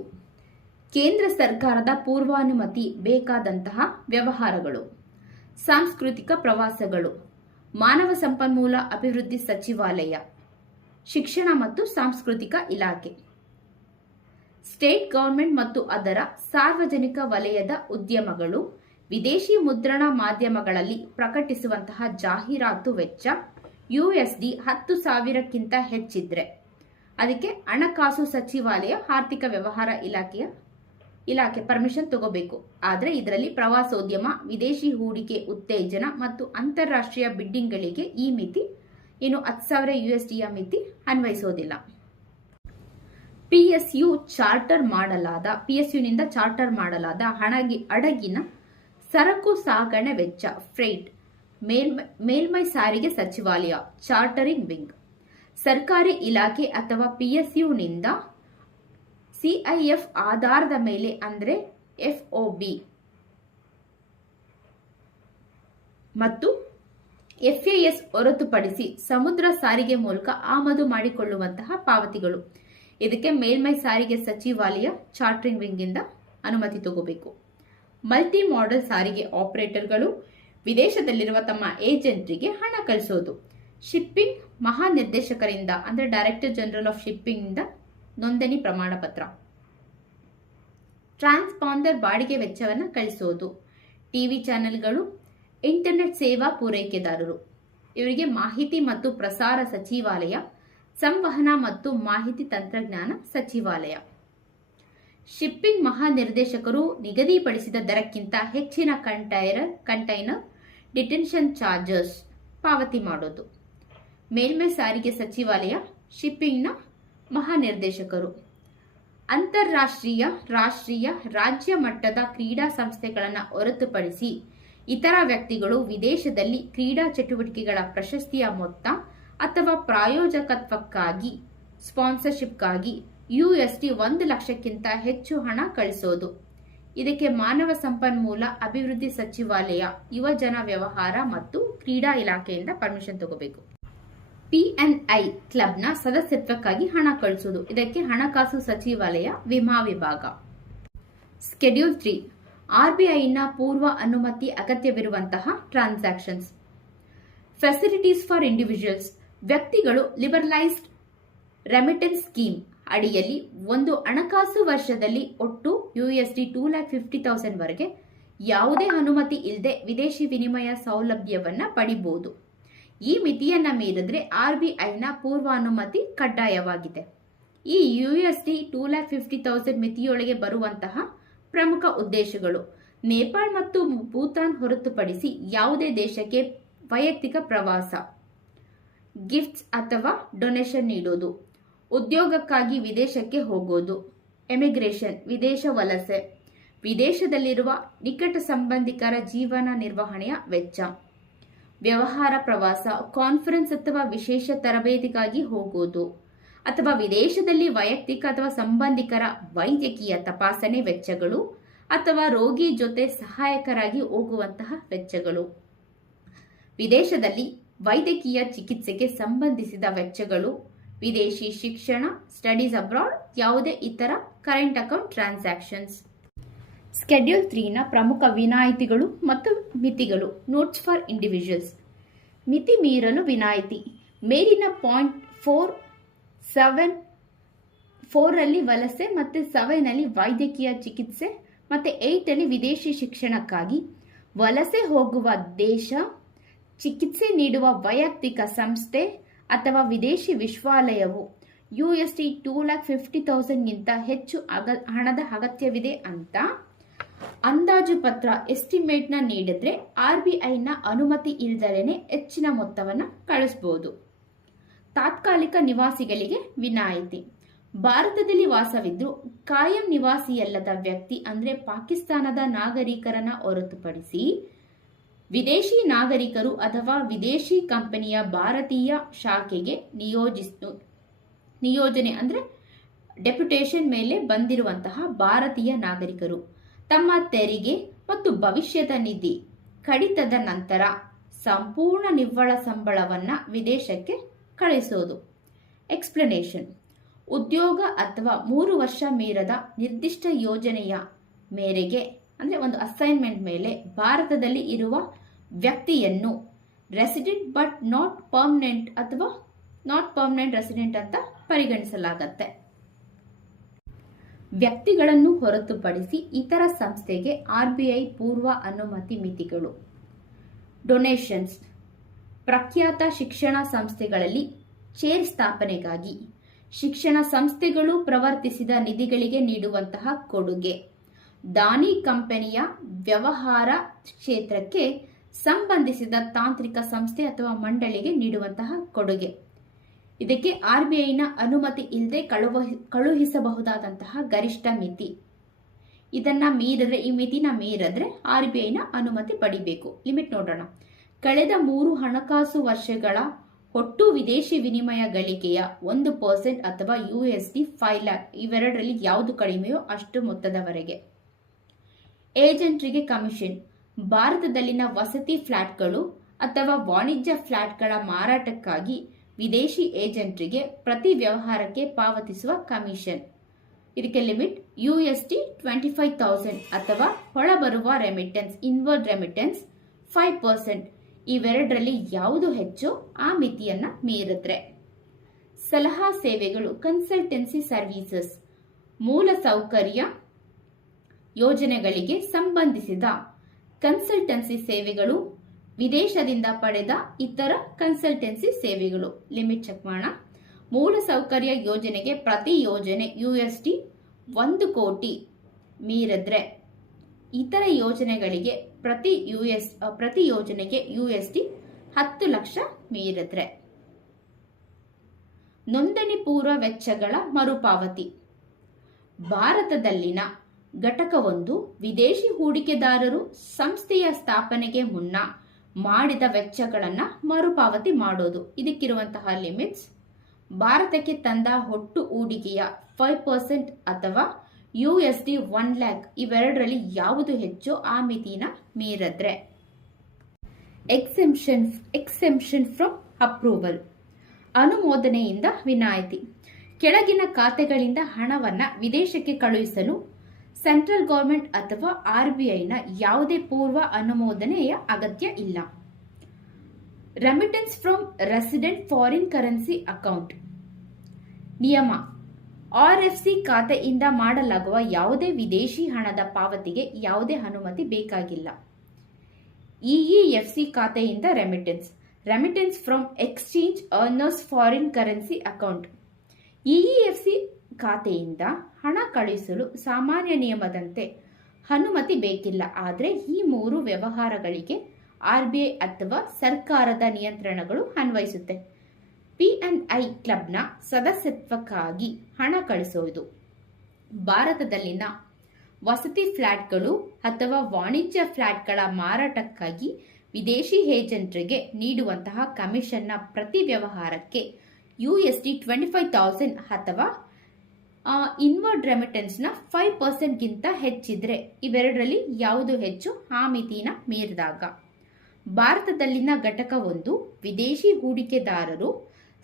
ಕೇಂದ್ರ ಸರ್ಕಾರದ ಪೂರ್ವಾನುಮತಿ ಬೇಕಾದಂತಹ ವ್ಯವಹಾರಗಳು. ಸಾಂಸ್ಕೃತಿಕ ಪ್ರವಾಸಗಳು, ಮಾನವ ಸಂಪನ್ಮೂಲ ಅಭಿವೃದ್ಧಿ ಸಚಿವಾಲಯ, ಶಿಕ್ಷಣ ಮತ್ತು ಸಾಂಸ್ಕೃತಿಕ ಇಲಾಖೆ, ಸ್ಟೇಟ್ ಗವರ್ಮೆಂಟ್ ಮತ್ತು ಅದರ ಸಾರ್ವಜನಿಕ ವಲಯದ ಉದ್ಯಮಗಳು ವಿದೇಶಿ ಮುದ್ರಣ ಮಾಧ್ಯಮಗಳಲ್ಲಿ ಪ್ರಕಟಿಸುವಂತಹ ಜಾಹೀರಾತು ವೆಚ್ಚ USD 10,000ಕ್ಕಿಂತ ಹೆಚ್ಚಿದ್ರೆ ಅದಕ್ಕೆ ಹಣಕಾಸು ಸಚಿವಾಲಯ ಆರ್ಥಿಕ ವ್ಯವಹಾರ ಇಲಾಖೆ ಪರ್ಮಿಷನ್ ತಗೋಬೇಕು. ಆದರೆ ಇದರಲ್ಲಿ ಪ್ರವಾಸೋದ್ಯಮ, ವಿದೇಶಿ ಹೂಡಿಕೆ ಉತ್ತೇಜನ ಮತ್ತು ಅಂತಾರಾಷ್ಟ್ರೀಯ ಬಿಡ್ಡಿಂಗ್ಗಳಿಗೆ ಈ ಮಿತಿ 10,000 USD ಮಿತಿ ಅನ್ವಯಿಸೋದಿಲ್ಲ. PSUನಿಂದ ಚಾರ್ಟರ್ ಮಾಡಲಾದ ಹಡಗಿನ ಸರಕು ಸಾಗಣೆ ವೆಚ್ಚ ಫ್ರೈಟ್ ಮೇಲ್ಮೈ ಸಾರಿಗೆ ಸಚಿವಾಲಯ ಚಾರ್ಟರಿಂಗ್ ವಿಂಗ್. ಸರ್ಕಾರಿ ಇಲಾಖೆ ಅಥವಾ PSUನಿಂದ CIF ಆಧಾರದ ಮೇಲೆ ಅಂದ್ರೆ FOB ಮತ್ತು FAS ಹೊರತುಪಡಿಸಿ ಸಮುದ್ರ ಸಾರಿಗೆ ಮೂಲಕ ಆಮದು ಮಾಡಿಕೊಳ್ಳುವಂತಹ ಪಾವತಿಗಳು. ಇದಕ್ಕೆ ಮೇಲ್ಮೈ ಸಾರಿಗೆ ಸಚಿವಾಲಯ ಚಾರ್ಟರಿಂಗ್ ವಿಂಗ್ ಇಂದ ಅನುಮತಿ ತಗೋಬೇಕು. ಮಲ್ಟಿ ಮಾಡೆಲ್ ಸಾರಿಗೆ ಆಪರೇಟರ್ಗಳು ವಿದೇಶದಲ್ಲಿರುವ ತಮ್ಮ ಏಜೆಂಟ್ರಿಗೆ ಹಣ ಕಳಿಸೋದು. ಶಿಪ್ಪಿಂಗ್ ಮಹಾನಿರ್ದೇಶಕರಿಂದ ಅಂದ್ರೆ ಡೈರೆಕ್ಟರ್ ಜನರಲ್ ಆಫ್ ಶಿಪ್ಪಿಂಗ್ ಇಂದ ನೋಂದಣಿ ಪ್ರಮಾಣ ಪತ್ರ. ಟ್ರಾನ್ಸ್ಪಾಂಡರ್ ಬಾಡಿಗೆ ವೆಚ್ಚವನ್ನು ಕಳಿಸೋದು. ಟಿವಿ ಚಾನೆಲ್ಗಳು, ಇಂಟರ್ನೆಟ್ ಸೇವಾ ಪೂರೈಕೆದಾರರು ಇವರಿಗೆ ಮಾಹಿತಿ ಮತ್ತು ಪ್ರಸಾರ ಸಚಿವಾಲಯ, ಸಂವಹನ ಮತ್ತು ಮಾಹಿತಿ ತಂತ್ರಜ್ಞಾನ ಸಚಿವಾಲಯ. ಶಿಪ್ಪಿಂಗ್ ಮಹಾನಿರ್ದೇಶಕರು ನಿಗದಿಪಡಿಸಿದ ದರಕ್ಕಿಂತ ಹೆಚ್ಚಿನ ಕಂಟೈನರ್ ಡಿಟೆನ್ಷನ್ ಚಾರ್ಜಸ್ ಪಾವತಿ ಮಾಡೋದು. ಮೇಲ್ಮೈ ಸಾರಿಗೆ ಸಚಿವಾಲಯ ಶಿಪ್ಪಿಂಗ್ನ ಮಹಾನಿರ್ದೇಶಕರು. ಅಂತಾರಾಷ್ಟ್ರೀಯ, ರಾಷ್ಟ್ರೀಯ, ರಾಜ್ಯ ಮಟ್ಟದ ಕ್ರೀಡಾ ಸಂಸ್ಥೆಗಳನ್ನು ಹೊರತುಪಡಿಸಿ ಇತರ ವ್ಯಕ್ತಿಗಳು ವಿದೇಶದಲ್ಲಿ ಕ್ರೀಡಾ ಚಟುವಟಿಕೆಗಳ ಪ್ರಶಸ್ತಿಯ ಮೊತ್ತ ಅಥವಾ ಪ್ರಾಯೋಜಕತ್ವಕ್ಕಾಗಿ ಸ್ಪಾನ್ಸರ್ಶಿಪ್ಗಾಗಿ USD 1,00,000ಕ್ಕಿಂತ ಹೆಚ್ಚು ಹಣ ಕಳಿಸೋದು. ಇದಕ್ಕೆ ಮಾನವ ಸಂಪನ್ಮೂಲ ಅಭಿವೃದ್ಧಿ ಸಚಿವಾಲಯ, ಯುವಜನ ವ್ಯವಹಾರ ಮತ್ತು ಕ್ರೀಡಾ ಇಲಾಖೆಯಿಂದ ಪರ್ಮಿಷನ್ ತಗೋಬೇಕು. PNI ಕ್ಲಬ್ನ ಸದಸ್ಯತ್ವಕ್ಕಾಗಿ ಹಣ ಕಳಿಸೋದು. ಇದಕ್ಕೆ ಹಣಕಾಸು ಸಚಿವಾಲಯ, ವಿಮಾ ವಿಭಾಗ. ಸ್ಕೆಡ್ಯೂಲ್ 3 RBIನ ಪೂರ್ವ ಅನುಮತಿ ಅಗತ್ಯವಿರುವಂತಹ ಟ್ರಾನ್ಸಾಕ್ಷನ್ಸ್. Facilities for individuals. ವ್ಯಕ್ತಿಗಳು ಲಿಬರಲೈಸ್ಡ್ ರೆಮಿಟೆನ್ಸ್ ಸ್ಕೀಮ್ ಅಡಿಯಲ್ಲಿ ಒಂದು ಹಣಕಾಸು ವರ್ಷದಲ್ಲಿ ಒಟ್ಟು USD 2,50,000 ವರೆಗೆ ಯಾವುದೇ ಅನುಮತಿ ಇಲ್ಲದೆ ವಿದೇಶಿ ವಿನಿಮಯ ಸೌಲಭ್ಯವನ್ನ ಪಡಿಬಹುದು. ಈ ಮಿತಿಯನ್ನು ಮೀರಿದ್ರೆ RBIನ ಪೂರ್ವಾನುಮತಿ ಕಡ್ಡಾಯವಾಗಿದೆ. ಈ USD 2,50,000 ಮಿತಿಯೊಳಗೆ ಬರುವಂತಹ ಪ್ರಮುಖ ಉದ್ದೇಶಗಳು: ನೇಪಾಳ ಮತ್ತು ಭೂತಾನ್ ಹೊರತುಪಡಿಸಿ ಯಾವುದೇ ದೇಶಕ್ಕೆ ವೈಯಕ್ತಿಕ ಪ್ರವಾಸ, ಗಿಫ್ಟ್ಸ್ ಅಥವಾ ಡೊನೇಷನ್ ನೀಡೋದು, ಉದ್ಯೋಗಕ್ಕಾಗಿ ವಿದೇಶಕ್ಕೆ ಹೋಗೋದು, ಎಮಿಗ್ರೇಷನ್ ವಿದೇಶ ವಲಸೆ, ವಿದೇಶದಲ್ಲಿರುವ ನಿಕಟ ಸಂಬಂಧಿಕರ ಜೀವನ ನಿರ್ವಹಣೆಯ ವೆಚ್ಚ, ವ್ಯವಹಾರ ಪ್ರವಾಸ, ಕಾನ್ಫರೆನ್ಸ್ ಅಥವಾ ವಿಶೇಷ ತರಬೇತಿಗಾಗಿ ಹೋಗೋದು, ಅಥವಾ ವಿದೇಶದಲ್ಲಿ ವೈಯಕ್ತಿಕ ಅಥವಾ ಸಂಬಂಧಿಕರ ವೈದ್ಯಕೀಯ ತಪಾಸಣೆ ವೆಚ್ಚಗಳು ಅಥವಾ ರೋಗಿ ಜೊತೆ ಸಹಾಯಕರಾಗಿ ಹೋಗುವಂತಹ ವೆಚ್ಚಗಳು, ವಿದೇಶದಲ್ಲಿ ವೈದ್ಯಕೀಯ ಚಿಕಿತ್ಸೆಗೆ ಸಂಬಂಧಿಸಿದ ವೆಚ್ಚಗಳು, ವಿದೇಶಿ ಶಿಕ್ಷಣ, ಸ್ಟಡೀಸ್ ಅಬ್ರಾಡ್, ಯಾವುದೇ ಇತರ ಕರೆಂಟ್ ಅಕೌಂಟ್ ಟ್ರಾನ್ಸಾಕ್ಷನ್ಸ್. ಸ್ಕೆಡ್ಯೂಲ್ 3ನ ಪ್ರಮುಖ ವಿನಾಯಿತಿಗಳು ಮತ್ತು ಮಿತಿಗಳು. Notes for individuals. ಮಿತಿ ಮೀರಲು ವಿನಾಯಿತಿ: ಮೇಲಿನ ಪಾಯಿಂಟ್ 4ರಲ್ಲಿ ವಲಸೆ ಮತ್ತು 7ರಲ್ಲಿ ವೈದ್ಯಕೀಯ ಚಿಕಿತ್ಸೆ ಮತ್ತು 8ರಲ್ಲಿ ವಿದೇಶಿ ಶಿಕ್ಷಣಕ್ಕಾಗಿ ವಲಸೆ ಹೋಗುವ ದೇಶ, ಚಿಕಿತ್ಸೆ ನೀಡುವ ವೈಯಕ್ತಿಕ ಸಂಸ್ಥೆ ಅಥವಾ ವಿದೇಶಿ ವಿಶ್ವಾಲಯವು USD 2,50,000ಗಿಂತ ಹೆಚ್ಚು ಹಣದ ಅಗತ್ಯವಿದೆ ಅಂತ ಅಂದಾಜು ಪತ್ರ ಎಸ್ಟಿಮೇಟ್ನ ನೀಡಿದ್ರೆ RBIನ ಅನುಮತಿ ಇಲ್ಲದಲೇ ಹೆಚ್ಚಿನ ಮೊತ್ತವನ್ನು ಕಳಿಸಬಹುದು. ತಾತ್ಕಾಲಿಕ ನಿವಾಸಿಗಳಿಗೆ ವಿನಾಯಿತಿ: ಭಾರತದಲ್ಲಿ ವಾಸವಿದ್ದು ಕಾಯಂ ನಿವಾಸಿಯಲ್ಲದ ವ್ಯಕ್ತಿ ಅಂದರೆ ಪಾಕಿಸ್ತಾನದ ನಾಗರಿಕರನ್ನ ಹೊರತುಪಡಿಸಿ ವಿದೇಶಿ ನಾಗರಿಕರು ಅಥವಾ ವಿದೇಶಿ ಕಂಪನಿಯ ಭಾರತೀಯ ಶಾಖೆಗೆ ನಿಯೋಜನೆ ಅಂದರೆ ಡೆಪ್ಯುಟೇಷನ್ ಮೇಲೆ ಬಂದಿರುವಂತಹ ಭಾರತೀಯ ನಾಗರಿಕರು ತಮ್ಮ ತೆರಿಗೆ ಮತ್ತು ಭವಿಷ್ಯದ ನಿಧಿ ಕಡಿತದ ನಂತರ ಸಂಪೂರ್ಣ ನಿವ್ವಳ ಸಂಬಳವನ್ನು ವಿದೇಶಕ್ಕೆ ಕಳಿಸೋದು. ಎಕ್ಸ್ಪ್ಲನೇಷನ್: ಉದ್ಯೋಗ ಅಥವಾ 3 ವರ್ಷ ಮೀರದ ನಿರ್ದಿಷ್ಟ ಯೋಜನೆಯ ಮೇರೆಗೆ ಅಂದರೆ ಒಂದು ಅಸೈನ್ಮೆಂಟ್ ಮೇಲೆ ಭಾರತದಲ್ಲಿ ಇರುವ ವ್ಯಕ್ತಿಯನ್ನು ರೆಸಿಡೆಂಟ್ ಬಟ್ ನಾಟ್ ಪರ್ಮನೆಂಟ್ ಅಥವಾ ನಾಟ್ ಪರ್ಮನೆಂಟ್ ರೆಸಿಡೆಂಟ್ ಅಂತ ಪರಿಗಣಿಸಲಾಗುತ್ತೆ. ವ್ಯಕ್ತಿಗಳನ್ನು ಹೊರತುಪಡಿಸಿ ಇತರ ಸಂಸ್ಥೆಗೆ RBI ಪೂರ್ವ ಅನುಮತಿ ಮಿತಿಗಳು. ಡೊನೇಷನ್ಸ್: ಪ್ರಖ್ಯಾತ ಶಿಕ್ಷಣ ಸಂಸ್ಥೆಗಳಲ್ಲಿ ಚೇರ್ ಸ್ಥಾಪನೆಗಾಗಿ ಶಿಕ್ಷಣ ಸಂಸ್ಥೆಗಳು ಪ್ರವರ್ತಿಸಿದ ನಿಧಿಗಳಿಗೆ ನೀಡುವಂತಹ ಕೊಡುಗೆ, ದಾನಿ ಕಂಪನಿಯ ವ್ಯವಹಾರ ಕ್ಷೇತ್ರಕ್ಕೆ ಸಂಬಂಧಿಸಿದ ತಾಂತ್ರಿಕ ಸಂಸ್ಥೆ ಅಥವಾ ಮಂಡಳಿಗೆ ನೀಡುವಂತಹ ಕೊಡುಗೆ. ಇದಕ್ಕೆ RBIನ ಅನುಮತಿ ಇಲ್ಲದೆ ಕಳುಹಿಸಬಹುದಾದಂತಹ ಗರಿಷ್ಠ ಮಿತಿ. ಈ ಮಿತಿನ ಮೀರಿದ್ರೆ RBIನ ಅನುಮತಿ ಪಡಿಬೇಕು. ಲಿಮಿಟ್ ನೋಡೋಣ. ಕಳೆದ 3 ಹಣಕಾಸು ವರ್ಷಗಳ ಒಟ್ಟು ವಿದೇಶಿ ವಿನಿಮಯ ಗಳಿಕೆಯ 1% ಅಥವಾ USD 5 lakh ಇವೆರಡರಲ್ಲಿ ಯಾವುದು ಕಡಿಮೆಯೋ ಅಷ್ಟು ಮೊತ್ತದವರೆಗೆ. ಏಜೆಂಟ್ರಿಗೆ ಕಮಿಷನ್: ಭಾರತದಲ್ಲಿನ ವಸತಿ ಫ್ಲಾಟ್ಗಳು ಅಥವಾ ವಾಣಿಜ್ಯ ಫ್ಲಾಟ್ಗಳ ಮಾರಾಟಕ್ಕಾಗಿ ವಿದೇಶಿ ಏಜೆಂಟ್ರಿಗೆ ಪ್ರತಿ ವ್ಯವಹಾರಕ್ಕೆ ಪಾವತಿಸುವ ಕಮಿಷನ್. ಇದಕ್ಕೆ ಲಿಮಿಟ್ USD 25,000 ಅಥವಾ ಹೊಳಬರುವ ರೆಮಿಟೆನ್ಸ್ ಇನ್ವರ್ಡ್ ರೆಮಿಟೆನ್ಸ್ 5%. ಇವೆರಡರಲ್ಲಿ ಯಾವುದು ಹೆಚ್ಚು ಆ ಮಿತಿಯನ್ನ ಮೀರಿದ್ರೆ. ಸಲಹಾ ಸೇವೆಗಳು ಕನ್ಸಲ್ಟೆನ್ಸಿ ಸರ್ವಿಸಸ್: ಮೂಲಸೌಕರ್ಯ ಯೋಜನೆಗಳಿಗೆ ಸಂಬಂಧಿಸಿದ ಕನ್ಸಲ್ಟೆನ್ಸಿ ಸೇವೆಗಳು, ವಿದೇಶದಿಂದ ಪಡೆದ ಇತರ ಕನ್ಸಲ್ಟೆನ್ಸಿ ಸೇವೆಗಳು. ಲಿಮಿಟ್ ಚೆಕ್ ಮಾಡೋಣ. ಮೂಲಸೌಕರ್ಯ ಯೋಜನೆಗೆ ಪ್ರತಿ ಯೋಜನೆ USD 1 ಕೋಟಿ ಮೀರಿದ್ರೆ, ಇತರ ಯೋಜನೆಗಳಿಗೆ ಪ್ರತಿ ಯೋಜನೆಗೆ USD 10 ಲಕ್ಷ ಮೀರಿದ್ರೆ. ನೋಂದಣಿ ಪೂರ್ವ ವೆಚ್ಚಗಳ ಮರುಪಾವತಿ: ಭಾರತದಲ್ಲಿನ ಘಟಕವೊಂದು ವಿದೇಶಿ ಹೂಡಿಕೆದಾರರು ಸಂಸ್ಥೆಯ ಸ್ಥಾಪನೆಗೆ ಮುನ್ನ ಮಾಡಿದ ವೆಚ್ಚಗಳನ್ನು ಮರುಪಾವತಿ ಮಾಡೋದು. ಇದಕ್ಕಿರುವಂತಹ ಲಿಮಿಟ್ಸ್: ಭಾರತಕ್ಕೆ ತಂದ ಒಟ್ಟು ಹೂಡಿಕೆಯ 5% ಅಥವಾ USD 1 lakh ಇವೆರಡರಲ್ಲಿ ಯಾವುದು ಹೆಚ್ಚು ಆ ಮಿತಿನ ಮೀರಿದ್ರೆ. ಎಕ್ಸೆಂಪ್ಷನ್ ಫ್ರಮ್ ಅಪ್ರೂವಲ್: ಅನುಮೋದನೆಯಿಂದ ವಿನಾಯಿತಿ. ಕೆಳಗಿನ ಖಾತೆಗಳಿಂದ ಹಣವನ್ನು ವಿದೇಶಕ್ಕೆ ಕಳುಹಿಸಲು ಸೆಂಟ್ರಲ್ ಗವರ್ಮೆಂಟ್ ಅಥವಾ RBIನ ಯಾವುದೇ ಪೂರ್ವ ಅನುಮೋದನೆಯ ಅಗತ್ಯ ಇಲ್ಲ. Remittance from resident foreign currency account ನಿಯಮ: RFC ಖಾತೆಯಿಂದ ಮಾಡಲಾಗುವ ಯಾವುದೇ ವಿದೇಶಿ ಹಣದ ಪಾವತಿಗೆ ಯಾವುದೇ ಅನುಮತಿ ಬೇಕಾಗಿಲ್ಲ. EEFC ಖಾತೆಯಿಂದ remittance: remittance from exchange earners foreign currency account. EEFC ಖಾತೆಯಿಂದ ಹಣ ಕಳುಹಿಸಲು ಸಾಮಾನ್ಯ ನಿಯಮದಂತೆ ಅನುಮತಿ ಬೇಕಿಲ್ಲ. ಆದರೆ ಈ 3 ವ್ಯವಹಾರಗಳಿಗೆ RBI ಅಥವಾ ಸರ್ಕಾರದ ನಿಯಂತ್ರಣಗಳು ಅನ್ವಯಿಸುತ್ತೆ. P&I ಕ್ಲಬ್ನ ಸದಸ್ಯತ್ವಕ್ಕಾಗಿ ಹಣ ಕಳಿಸುವುದು, ಭಾರತದಲ್ಲಿನ ವಸತಿ ಫ್ಲಾಟ್ಗಳು ಅಥವಾ ವಾಣಿಜ್ಯ ಫ್ಲಾಟ್ಗಳ ಮಾರಾಟಕ್ಕಾಗಿ ವಿದೇಶಿ ಏಜೆಂಟರಿಗೆ ನೀಡುವಂತಹ ಕಮಿಷನ್ನ ಪ್ರತಿ ವ್ಯವಹಾರಕ್ಕೆ $25,000 ಅಥವಾ ಇನ್ವರ್ಡ್ ರೆಮಿಟೆನ್ಸ್ನ 5%ಗಿಂತ ಹೆಚ್ಚಿದ್ರೆ ಇವೆರಡರಲ್ಲಿ ಯಾವುದು ಹೆಚ್ಚು ಆ ಮಿತಿನ ಮೀರಿದಾಗ. ಭಾರತದಲ್ಲಿನ ಘಟಕ 1 ವಿದೇಶಿ ಹೂಡಿಕೆದಾರರು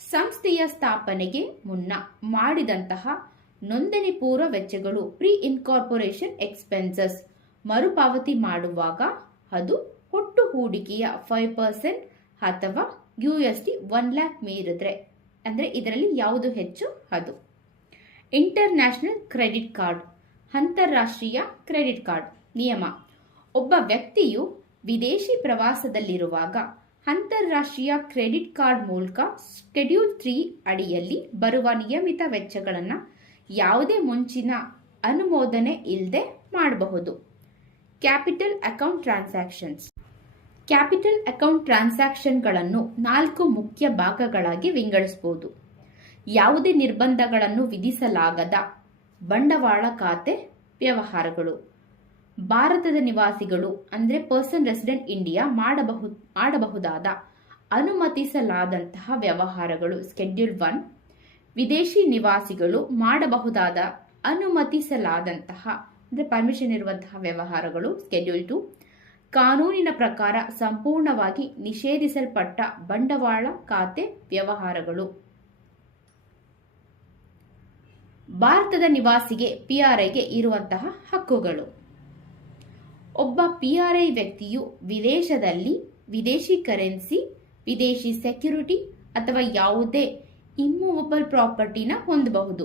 ಸಂಸ್ಥೆಯ ಸ್ಥಾಪನೆಗೆ ಮುನ್ನ ಮಾಡಿದಂತಹ ನೋಂದಣಿ ಪೂರ್ವ ವೆಚ್ಚಗಳು ಪ್ರೀ ಇನ್ಕಾರ್ಪೊರೇಷನ್ ಎಕ್ಸ್ಪೆನ್ಸಸ್ ಮರುಪಾವತಿ ಮಾಡುವಾಗ ಅದು ಒಟ್ಟು ಹೂಡಿಕೆಯ 5% ಅಥವಾ $1 lakh ಮೀರಿದ್ರೆ ಅಂದರೆ ಇದರಲ್ಲಿ ಯಾವುದು ಹೆಚ್ಚು ಅದು. ಇಂಟರ್ನ್ಯಾಷನಲ್ ಕ್ರೆಡಿಟ್ ಕಾರ್ಡ್, ಅಂತಾರಾಷ್ಟ್ರೀಯ ಕ್ರೆಡಿಟ್ ಕಾರ್ಡ್ ನಿಯಮ. ಒಬ್ಬ ವ್ಯಕ್ತಿಯು ವಿದೇಶಿ ಪ್ರವಾಸದಲ್ಲಿರುವಾಗ ಅಂತಾರಾಷ್ಟ್ರೀಯ ಕ್ರೆಡಿಟ್ ಕಾರ್ಡ್ ಮೂಲಕ ಶೆಡ್ಯೂಲ್ 3 ಅಡಿಯಲ್ಲಿ ಬರುವ ನಿಯಮಿತ ವೆಚ್ಚಗಳನ್ನು ಯಾವುದೇ ಮುಂಚಿನ ಅನುಮೋದನೆ ಇಲ್ಲದೆ ಮಾಡಬಹುದು. Capital account transactions. Capital account ಟ್ರಾನ್ಸಾಕ್ಷನ್ಗಳನ್ನು 4 ಮುಖ್ಯ ಭಾಗಗಳಾಗಿ ವಿಂಗಡಿಸಬಹುದು. ಯಾವುದೇ ನಿರ್ಬಂಧಗಳನ್ನು ವಿಧಿಸಲಾಗದ ಬಂಡವಾಳ ಖಾತೆ ವ್ಯವಹಾರಗಳು. ಭಾರತದ ನಿವಾಸಿಗಳು ಅಂದರೆ ಪರ್ಸನ್ ರೆಸಿಡೆಂಟ್ ಇಂಡಿಯಾ ಮಾಡಬಹುದಾದ ಅನುಮತಿಸಲಾದಂತಹ ವ್ಯವಹಾರಗಳು ಶೆಡ್ಯೂಲ್ 1. ವಿದೇಶಿ ನಿವಾಸಿಗಳು ಮಾಡಬಹುದಾದ ಅನುಮತಿಸಲಾದಂತಹ ಅಂದರೆ ಪರ್ಮಿಷನ್ ಇರುವಂತಹ ವ್ಯವಹಾರಗಳು ಶೆಡ್ಯೂಲ್ 2. ಕಾನೂನಿನ ಪ್ರಕಾರ ಸಂಪೂರ್ಣವಾಗಿ ನಿಷೇಧಿಸಲ್ಪಟ್ಟ ಬಂಡವಾಳ ಖಾತೆ ವ್ಯವಹಾರಗಳು. ಭಾರತದ ನಿವಾಸಿಗೆ PRIಗೆ ಇರುವಂತಹ ಹಕ್ಕುಗಳು. ಒಬ್ಬ PRI ವ್ಯಕ್ತಿಯು ವಿದೇಶದಲ್ಲಿ ವಿದೇಶಿ ಕರೆನ್ಸಿ, ವಿದೇಶಿ ಸೆಕ್ಯುರಿಟಿ ಅಥವಾ ಯಾವುದೇ ಇಮ್ಮೂವಬಲ್ ಪ್ರಾಪರ್ಟಿನ ಹೊಂದಬಹುದು,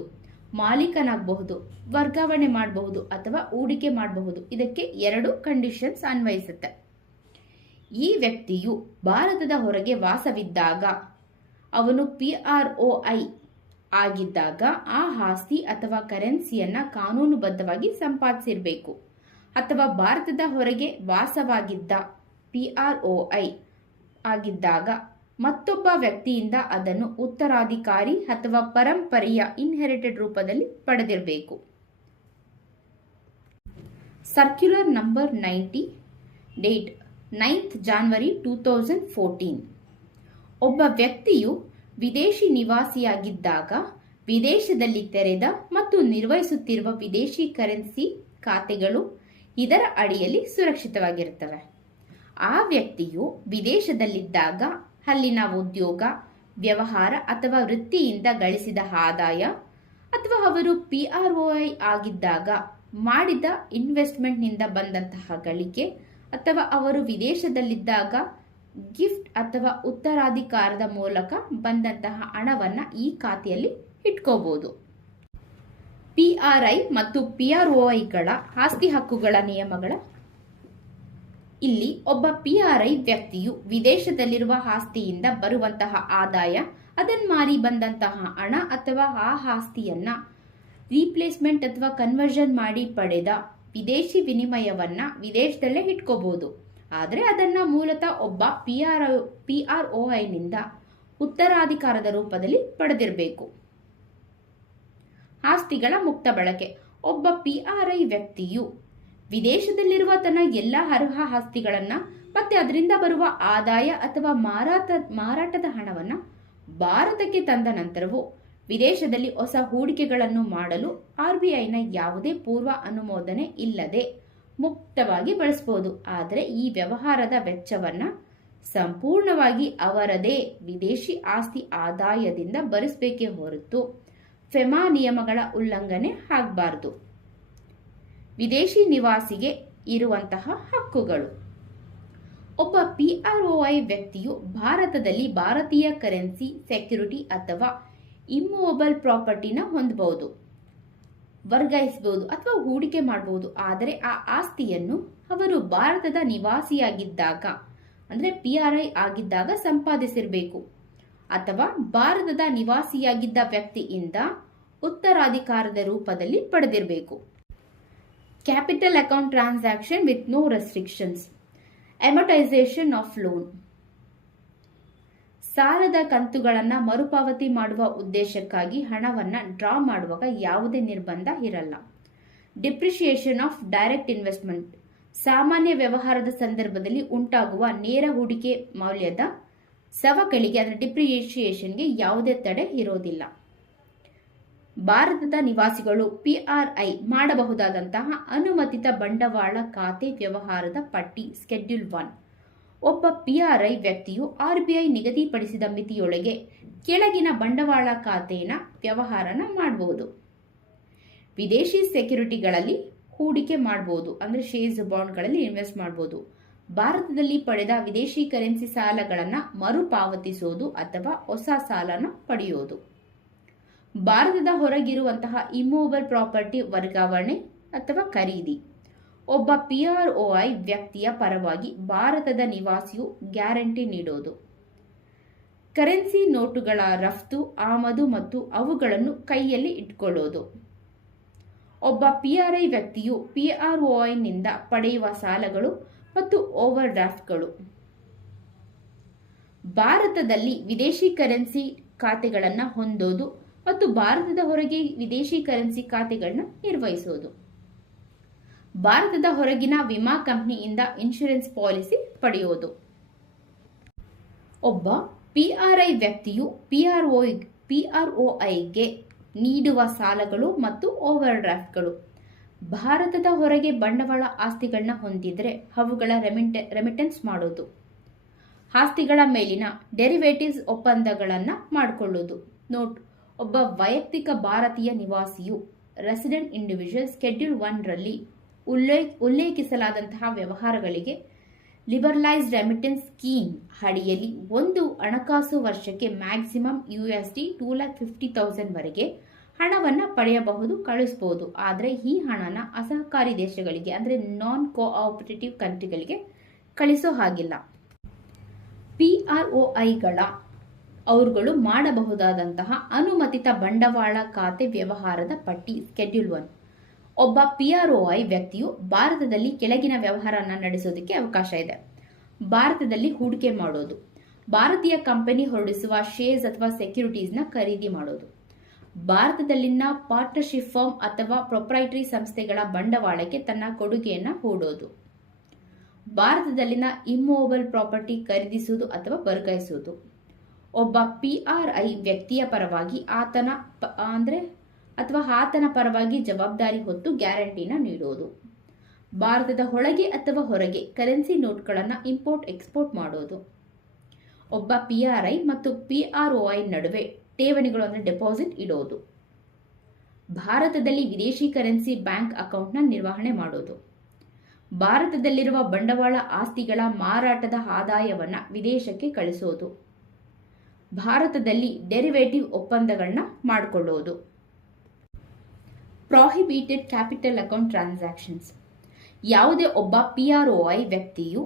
ಮಾಲೀಕನಾಗಬಹುದು, ವರ್ಗಾವಣೆ ಮಾಡಬಹುದು ಅಥವಾ ಹೂಡಿಕೆ ಮಾಡಬಹುದು. ಇದಕ್ಕೆ 2 ಕಂಡೀಷನ್ಸ್ ಅನ್ವಯಿಸುತ್ತೆ. ಈ ವ್ಯಕ್ತಿಯು ಭಾರತದ ಹೊರಗೆ ವಾಸವಿದ್ದಾಗ, ಅವನು PROI ಆಗಿದ್ದಾಗ ಆ ಆಸ್ತಿ ಅಥವಾ ಕರೆನ್ಸಿಯನ್ನ ಕಾನೂನುಬದ್ಧವಾಗಿ ಸಂಪಾದಿಸಿರಬೇಕು, ಅಥವಾ ಭಾರತದ ಹೊರಗೆ ವಾಸವಾಗಿದ್ದ PROI ಆಗಿದ್ದಾಗ ಮತ್ತೊಬ್ಬ ವ್ಯಕ್ತಿಯಿಂದ ಅದನ್ನು ಉತ್ತರಾಧಿಕಾರಿ ಅಥವಾ ಪರಂಪರೆಯ ಇನ್ಹೆರಿಟೆಡ್ ರೂಪದಲ್ಲಿ ಪಡೆದಿರಬೇಕು. Circular number 90 date 9th January 2014. ಒಬ್ಬ ವ್ಯಕ್ತಿಯು ವಿದೇಶಿ ನಿವಾಸಿಯಾಗಿದ್ದಾಗ ವಿದೇಶದಲ್ಲಿ ತೆರೆದ ಮತ್ತು ನಿರ್ವಹಿಸುತ್ತಿರುವ ವಿದೇಶಿ ಕರೆನ್ಸಿ ಖಾತೆಗಳು ಇದರ ಅಡಿಯಲ್ಲಿ ಸುರಕ್ಷಿತವಾಗಿರುತ್ತವೆ. ಆ ವ್ಯಕ್ತಿಯು ವಿದೇಶದಲ್ಲಿದ್ದಾಗ ಅಲ್ಲಿನ ಉದ್ಯೋಗ, ವ್ಯವಹಾರ ಅಥವಾ ವೃತ್ತಿಯಿಂದ ಗಳಿಸಿದ ಆದಾಯ, ಅಥವಾ ಅವರು PROI ಆಗಿದ್ದಾಗ ಮಾಡಿದ ಇನ್ವೆಸ್ಟ್ಮೆಂಟ್ನಿಂದ ಬಂದಂತಹ ಗಳಿಕೆ, ಅಥವಾ ಅವರು ವಿದೇಶದಲ್ಲಿದ್ದಾಗ ಗಿಫ್ಟ್ ಅಥವಾ ಉತ್ತರಾಧಿಕಾರದ ಮೂಲಕ ಬಂದಂತಹ ಹಣವನ್ನು ಈ ಖಾತೆಯಲ್ಲಿ ಇಟ್ಕೋಬಹುದು. PRI ಮತ್ತು PROIಗಳ ಆಸ್ತಿ ಹಕ್ಕುಗಳ ನಿಯಮಗಳ. ಇಲ್ಲಿ ಒಬ್ಬ PRI ವ್ಯಕ್ತಿಯು ವಿದೇಶದಲ್ಲಿರುವ ಆಸ್ತಿಯಿಂದ ಬರುವಂತಹ ಆದಾಯ, ಅದನ್ನು ಮಾರಿ ಬಂದಂತಹ ಹಣ ಅಥವಾ ಆ ಆಸ್ತಿಯನ್ನ ರೀಪ್ಲೇಸ್ಮೆಂಟ್ ಅಥವಾ ಕನ್ವರ್ಷನ್ ಮಾಡಿ ಪಡೆದ ವಿದೇಶಿ ವಿನಿಮಯವನ್ನ ವಿದೇಶದಲ್ಲೇ ಇಟ್ಕೋಬಹುದು. ಆದರೆ ಅದನ್ನ ಮೂಲತಃ ಒಬ್ಬ PROIನಿಂದ ಉತ್ತರಾಧಿಕಾರದ ರೂಪದಲ್ಲಿ ಪಡೆದಿರಬೇಕು. ಆಸ್ತಿಗಳ ಮುಕ್ತ ಬಳಕೆ. ಒಬ್ಬ PRI ವ್ಯಕ್ತಿಯು ವಿದೇಶದಲ್ಲಿರುವ ತನ್ನ ಎಲ್ಲ ಅರ್ಹ ಆಸ್ತಿಗಳನ್ನ ಮತ್ತೆ ಅದರಿಂದ ಬರುವ ಆದಾಯ ಅಥವಾ ಮಾರಾಟದ ಹಣವನ್ನ ಭಾರತಕ್ಕೆ ತಂದ ನಂತರವೂ ವಿದೇಶದಲ್ಲಿ ಹೊಸ ಹೂಡಿಕೆಗಳನ್ನು ಮಾಡಲು RBIನ ಯಾವುದೇ ಪೂರ್ವ ಅನುಮೋದನೆ ಇಲ್ಲದೆ ಮುಕ್ತವಾಗಿ ಬಳಸಬಹುದು. ಆದರೆ ಈ ವ್ಯವಹಾರದ ವೆಚ್ಚವನ್ನ ಸಂಪೂರ್ಣವಾಗಿ ಅವರದೇ ವಿದೇಶಿ ಆಸ್ತಿ ಆದಾಯದಿಂದ ಭರಿಸಬೇಕೇ ಹೊರತು ಫೆಮಾ ನಿಯಮಗಳ ಉಲ್ಲಂಘನೆ ಆಗಬಾರದು. ವಿದೇಶಿ ನಿವಾಸಿಗೆ ಇರುವಂತಹ ಹಕ್ಕುಗಳು. ಒಬ್ಬ PROI ವ್ಯಕ್ತಿಯು ಭಾರತದಲ್ಲಿ ಭಾರತೀಯ ಕರೆನ್ಸಿ, ಸೆಕ್ಯುರಿಟಿ ಅಥವಾ ಇಮ್ಮೂವಬಲ್ ಪ್ರಾಪರ್ಟಿನ ಹೊಂದಬಹುದು, ವರ್ಗಾಯಿಸಬಹುದು ಅಥವಾ ಹೂಡಿಕೆ ಮಾಡಬಹುದು. ಆದರೆ ಆ ಆಸ್ತಿಯನ್ನು ಅವರು ಭಾರತದ ನಿವಾಸಿಯಾಗಿದ್ದಾಗ ಅಂದರೆ PRI ಆಗಿದ್ದಾಗ ಸಂಪಾದಿಸಿರಬೇಕು, ಅಥವಾ ಭಾರತದ ನಿವಾಸಿಯಾಗಿದ್ದ ವ್ಯಕ್ತಿಯಿಂದ ಉತ್ತರಾಧಿಕಾರದ ರೂಪದಲ್ಲಿ ಪಡೆದಿರಬೇಕು. Capital account transaction with no restrictions. Amortisation of loan. ಸಾಲದ ಕಂತುಗಳನ್ನು ಮರುಪಾವತಿ ಮಾಡುವ ಉದ್ದೇಶಕ್ಕಾಗಿ ಹಣವನ್ನು ಡ್ರಾ ಮಾಡುವಾಗ ಯಾವುದೇ ನಿರ್ಬಂಧ ಇರಲ್ಲ. Depreciation of direct investment. ಸಾಮಾನ್ಯ ವ್ಯವಹಾರದ ಸಂದರ್ಭದಲ್ಲಿ ಉಂಟಾಗುವ ನೇರ ಹೂಡಿಕೆ ಮೌಲ್ಯದ ಸವಕಳಿಗೆ ಅಂದರೆ ಡಿಪ್ರಿಷಿಯೇಷನ್ಗೆ ಯಾವುದೇ ತಡೆ ಇರೋದಿಲ್ಲ. ಭಾರತದ ನಿವಾಸಿಗಳು PRI ಮಾಡಬಹುದಾದಂತಹ ಅನುಮತಿತ ಬಂಡವಾಳ ಖಾತೆ ವ್ಯವಹಾರದ ಪಟ್ಟಿ ಸ್ಕೆಡ್ಯೂಲ್ 1. ಒಬ್ಬ PRI ವ್ಯಕ್ತಿಯು RBI ನಿಗದಿಪಡಿಸಿದ ಮಿತಿಯೊಳಗೆ ಕೆಳಗಿನ ಬಂಡವಾಳ ಖಾತೆಯ ವ್ಯವಹಾರನ ಮಾಡಬಹುದು. ವಿದೇಶಿ ಸೆಕ್ಯುರಿಟಿಗಳಲ್ಲಿ ಹೂಡಿಕೆ ಮಾಡಬಹುದು, ಅಂದರೆ ಶೇರ್ಸ್ ಬಾಂಡ್ಗಳಲ್ಲಿ ಇನ್ವೆಸ್ಟ್ ಮಾಡಬಹುದು. ಭಾರತದಲ್ಲಿ ಪಡೆದ ವಿದೇಶಿ ಕರೆನ್ಸಿ ಸಾಲಗಳನ್ನು ಮರುಪಾವತಿಸೋದು ಅಥವಾ ಹೊಸ ಸಾಲನ ಪಡೆಯೋದು. ಭಾರತದ ಹೊರಗಿರುವಂತಹ ಇಮ್ಮೂವಬಲ್ ಪ್ರಾಪರ್ಟಿ ವರ್ಗಾವಣೆ ಅಥವಾ ಖರೀದಿ. ಒಬ್ಬ PROI ವ್ಯಕ್ತಿಯ ಪರವಾಗಿ ಭಾರತದ ನಿವಾಸಿಯು ಗ್ಯಾರಂಟಿ ನೀಡೋದು. ಕರೆನ್ಸಿ ನೋಟುಗಳ ರಫ್ತು, ಆಮದು ಮತ್ತು ಅವುಗಳನ್ನು ಕೈಯಲ್ಲಿ ಇಟ್ಕೊಳ್ಳೋದು. ಒಬ್ಬ PRI ವ್ಯಕ್ತಿಯು PROIನಿಂದ ಪಡೆಯುವ ಸಾಲಗಳು ಮತ್ತು ಓವರ್ ಡ್ರಾಫ್ಟ್ಗಳು. ಭಾರತದಲ್ಲಿ ವಿದೇಶಿ ಕರೆನ್ಸಿ ಖಾತೆಗಳನ್ನು ಹೊಂದೋದು ಮತ್ತು ಭಾರತದ ಹೊರಗೆ ವಿದೇಶಿ ಕರೆನ್ಸಿ ಖಾತೆಗಳನ್ನ ನಿರ್ವಹಿಸೋದು. ಭಾರತದ ಹೊರಗಿನ ವಿಮಾ ಕಂಪನಿಯಿಂದ ಇನ್ಶೂರೆನ್ಸ್ ಪಾಲಿಸಿ ಪಡೆಯೋದು. ಒಬ್ಬ PRI ವ್ಯಕ್ತಿಯು PROIಗೆ ನೀಡುವ ಸಾಲಗಳು ಮತ್ತು ಓವರ್ ಡ್ರಾಫ್ಟ್ಗಳು. ಭಾರತದ ಹೊರಗೆ ಬಂಡವಾಳ ಆಸ್ತಿಗಳನ್ನ ಹೊಂದಿದ್ರೆ ಅವುಗಳ ರೆಮಿಟೆನ್ಸ್ ಮಾಡೋದು. ಆಸ್ತಿಗಳ ಮೇಲಿನ ಡೆರಿವೇಟಿವ್ಸ್ ಒಪ್ಪಂದಗಳನ್ನು ಮಾಡಿಕೊಳ್ಳೋದು. ನೋಟ್: ಒಬ್ಬ ವೈಯಕ್ತಿಕ ಭಾರತೀಯ ನಿವಾಸಿಯು ರೆಸಿಡೆಂಟ್ ಇಂಡಿವಿಜುವಲ್ ಸ್ಕೆಡ್ಯೂಲ್ 1 ರಲ್ಲಿ ಉಲ್ಲೇಖಿಸಲಾದಂತಹ ವ್ಯವಹಾರಗಳಿಗೆ ಲಿಬರಲೈಸ್ಡ್ ರೆಮಿಟೆನ್ಸ್ ಸ್ಕೀಮ್ ಅಡಿಯಲ್ಲಿ ಒಂದು ಹಣಕಾಸು ವರ್ಷಕ್ಕೆ ಮ್ಯಾಕ್ಸಿಮಮ್ $250,000 ವರೆಗೆ ಹಣವನ್ನು ಪಡೆಯಬಹುದು, ಕಳಿಸಬಹುದು. ಆದರೆ ಈ ಹಣನ ಅಸಹಕಾರಿ ದೇಶಗಳಿಗೆ ಅಂದರೆ ನಾನ್ ಕೋಆಪರೇಟಿವ್ ಕಂಟ್ರಿಗಳಿಗೆ ಕಳಿಸೋ ಹಾಗಿಲ್ಲ. PROIಗಳ ಅವರುಗಳು ಮಾಡಬಹುದಾದಂತಹ ಅನುಮತಿತ ಬಂಡವಾಳ ಖಾತೆ ವ್ಯವಹಾರದ ಪಟ್ಟಿ ಸ್ಕೆಡ್ಯೂಲ್ 1. ಒಬ್ಬ PROI ವ್ಯಕ್ತಿಯು ಭಾರತದಲ್ಲಿ ಕೆಳಗಿನ ವ್ಯವಹಾರನ ನಡೆಸೋದಕ್ಕೆ ಅವಕಾಶ ಇದೆ. ಭಾರತದಲ್ಲಿ ಹೂಡಿಕೆ ಮಾಡೋದು, ಭಾರತೀಯ ಕಂಪನಿ ಹೊರಡಿಸುವ ಶೇರ್ಸ್ ಅಥವಾ ಸೆಕ್ಯೂರಿಟೀಸ್ನ ಖರೀದಿ ಮಾಡೋದು, ಭಾರತದಲ್ಲಿನ ಪಾರ್ಟ್ನರ್ಶಿಪ್ ಫರ್ಮ್ ಅಥವಾ ಪ್ರೊಪ್ರೈಟರಿ ಸಂಸ್ಥೆಗಳ ಬಂಡವಾಳಕ್ಕೆ ತನ್ನ ಕೊಡುಗೆಯನ್ನು ಹೂಡೋದು, ಭಾರತದಲ್ಲಿನ ಇಮ್ಮೂವಬಲ್ ಪ್ರಾಪರ್ಟಿ ಖರೀದಿಸುವುದು ಅಥವಾ ವರ್ಗಾಯಿಸುವುದು. ಒಬ್ಬ PRI ವ್ಯಕ್ತಿಯ ಪರವಾಗಿ ಆತನ ಪರವಾಗಿ ಜವಾಬ್ದಾರಿ ಹೊತ್ತು ಗ್ಯಾರಂಟಿನ ನೀಡೋದು. ಭಾರತದ ಒಳಗೆ ಅಥವಾ ಹೊರಗೆ ಕರೆನ್ಸಿ ನೋಟ್ಗಳನ್ನು ಇಂಪೋರ್ಟ್ ಎಕ್ಸ್ಪೋರ್ಟ್ ಮಾಡೋದು. ಒಬ್ಬ PRI ಮತ್ತು PROI ನಡುವೆ ಠೇವಣಿಗಳು ಅಂದರೆ ಡೆಪಾಸಿಟ್ ಇಡೋದು. ಭಾರತದಲ್ಲಿ ವಿದೇಶಿ ಕರೆನ್ಸಿ ಬ್ಯಾಂಕ್ ಅಕೌಂಟ್ನ ನಿರ್ವಹಣೆ ಮಾಡೋದು. ಭಾರತದಲ್ಲಿರುವ ಬಂಡವಾಳ ಆಸ್ತಿಗಳ ಮಾರಾಟದ ಆದಾಯವನ್ನು ವಿದೇಶಕ್ಕೆ ಕಳಿಸೋದು. ಭಾರತದಲ್ಲಿ ಡೆರಿವೇಟಿವ್ ಒಪ್ಪಂದಗಳನ್ನ ಮಾಡಿಕೊಳ್ಳೋದು. Prohibited capital account transactions. ಯಾವುದೇ ಒಬ್ಬ PROI ವ್ಯಕ್ತಿಯು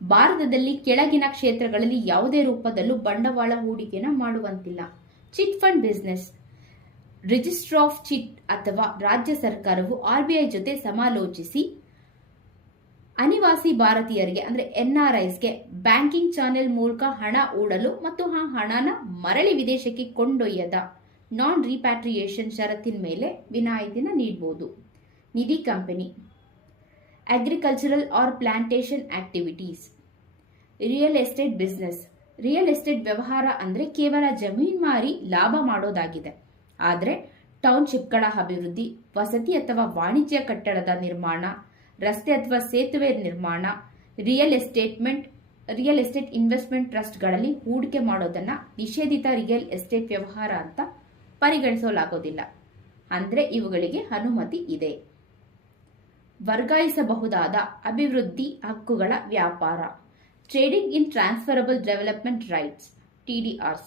ಭಾರತದಲ್ಲಿ ಕೆಳಗಿನ ಕ್ಷೇತ್ರಗಳಲ್ಲಿ ಯಾವುದೇ ರೂಪದಲ್ಲೂ ಬಂಡವಾಳ ಹೂಡಿಕೆನ ಮಾಡುವಂತಿಲ್ಲ. Chit fund business. Register of chit ಅಥವಾ ರಾಜ್ಯ ಸರ್ಕಾರವು RBI ಜೊತೆ ಸಮಾಲೋಚಿಸಿ ಅನಿವಾಸಿ ಭಾರತೀಯರಿಗೆ ಅಂದರೆ NRIsಗೆ ಬ್ಯಾಂಕಿಂಗ್ ಚಾನೆಲ್ ಮೂಲಕ ಹಣ ಹೂಡಲು ಮತ್ತು ಆ ಹಣನ ಮರಳಿ ವಿದೇಶಕ್ಕೆ ಕೊಂಡೊಯ್ಯದ ನಾನ್ ರಿಪ್ಯಾಟ್ರಿಯೇಷನ್ ಷರತ್ತಿನ ಮೇಲೆ ವಿನಾಯಿತಿನ ನೀಡಬಹುದು. Nidhi company. Agricultural or plantation activities. Real estate business. Real estate ವ್ಯವಹಾರ ಅಂದರೆ ಕೇವಲ ಜಮೀನು ಮಾರಿ ಲಾಭ ಮಾಡೋದಾಗಿದೆ. ಆದರೆ ಟೌನ್ಶಿಪ್ಗಳ ಅಭಿವೃದ್ಧಿ, ವಸತಿ ಅಥವಾ ವಾಣಿಜ್ಯ ಕಟ್ಟಡದ ನಿರ್ಮಾಣ, ರಸ್ತೆ ಅಥವಾ ಸೇತುವೆ ನಿರ್ಮಾಣ, ರಿಯಲ್ ಎಸ್ಟೇಟ್ ಇನ್ವೆಸ್ಟ್ಮೆಂಟ್ ಟ್ರಸ್ಟ್ಗಳಲ್ಲಿ ಹೂಡಿಕೆ ಮಾಡೋದನ್ನ ನಿಷೇಧಿತ ರಿಯಲ್ ಎಸ್ಟೇಟ್ ವ್ಯವಹಾರ ಅಂತ ಪರಿಗಣಿಸಲಾಗೋದಿಲ್ಲ. ಅಂದರೆ ಇವುಗಳಿಗೆ ಅನುಮತಿ ಇದೆ. ವರ್ಗಾಯಿಸಬಹುದಾದ ಅಭಿವೃದ್ಧಿ ಹಕ್ಕುಗಳ ವ್ಯಾಪಾರ. ಟ್ರೇಡಿಂಗ್ ಇನ್ transferable development rights TDRs.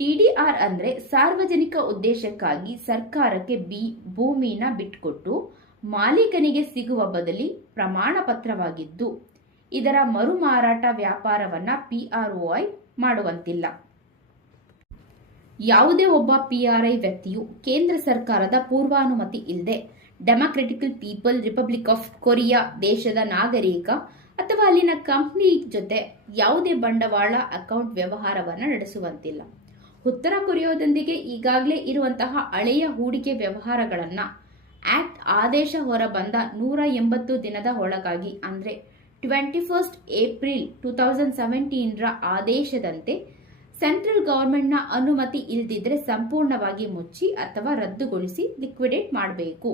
TDR ಅಂದರೆ ಸಾರ್ವಜನಿಕ ಉದ್ದೇಶಕ್ಕಾಗಿ ಸರ್ಕಾರಕ್ಕೆ ಭೂಮಿನ ಬಿಟ್ಕೊಟ್ಟು ಮಾಲೀಕನಿಗೆ ಸಿಗುವ ಬದಲಿ ಪ್ರಮಾಣ ಪತ್ರವಾಗಿದ್ದು, ಇದರ ಮರುಮಾರಾಟ ವ್ಯಾಪಾರವನ್ನ PROI ಮಾಡುವಂತಿಲ್ಲ. ಯಾವುದೇ ಒಬ್ಬ PRI ವ್ಯಕ್ತಿಯು ಕೇಂದ್ರ ಸರ್ಕಾರದ ಪೂರ್ವಾನುಮತಿ ಇಲ್ಲದೆ democratic people republic of Korea ದೇಶದ ನಾಗರಿಕ ಅಥವಾ ಅಲ್ಲಿನ ಕಂಪನಿ ಜೊತೆ ಯಾವುದೇ ಬಂಡವಾಳ ಅಕೌಂಟ್ ವ್ಯವಹಾರವನ್ನು ನಡೆಸುವಂತಿಲ್ಲ. ಉತ್ತರ ಕೊರಿಯಾದೊಂದಿಗೆ ಈಗಾಗಲೇ ಇರುವಂತಹ ಹಳೆಯ ಹೂಡಿಕೆ ವ್ಯವಹಾರಗಳನ್ನು ಆಕ್ಟ್ ಆದೇಶ ಹೊರಬಂದ 180 ದಿನದ ಒಳಗಾಗಿ ಅಂದರೆ 21 ಏಪ್ರಿಲ್ 2017 ರ ಆದೇಶದಂತೆ ಸೆಂಟ್ರಲ್ ಗವರ್ಮೆಂಟ್ನ ಅನುಮತಿ ಇಲ್ಲದಿದ್ದರೆ ಸಂಪೂರ್ಣವಾಗಿ ಮುಚ್ಚಿ ಅಥವಾ ರದ್ದುಗೊಳಿಸಿ ಲಿಕ್ವಿಡೇಟ್ ಮಾಡಬೇಕು.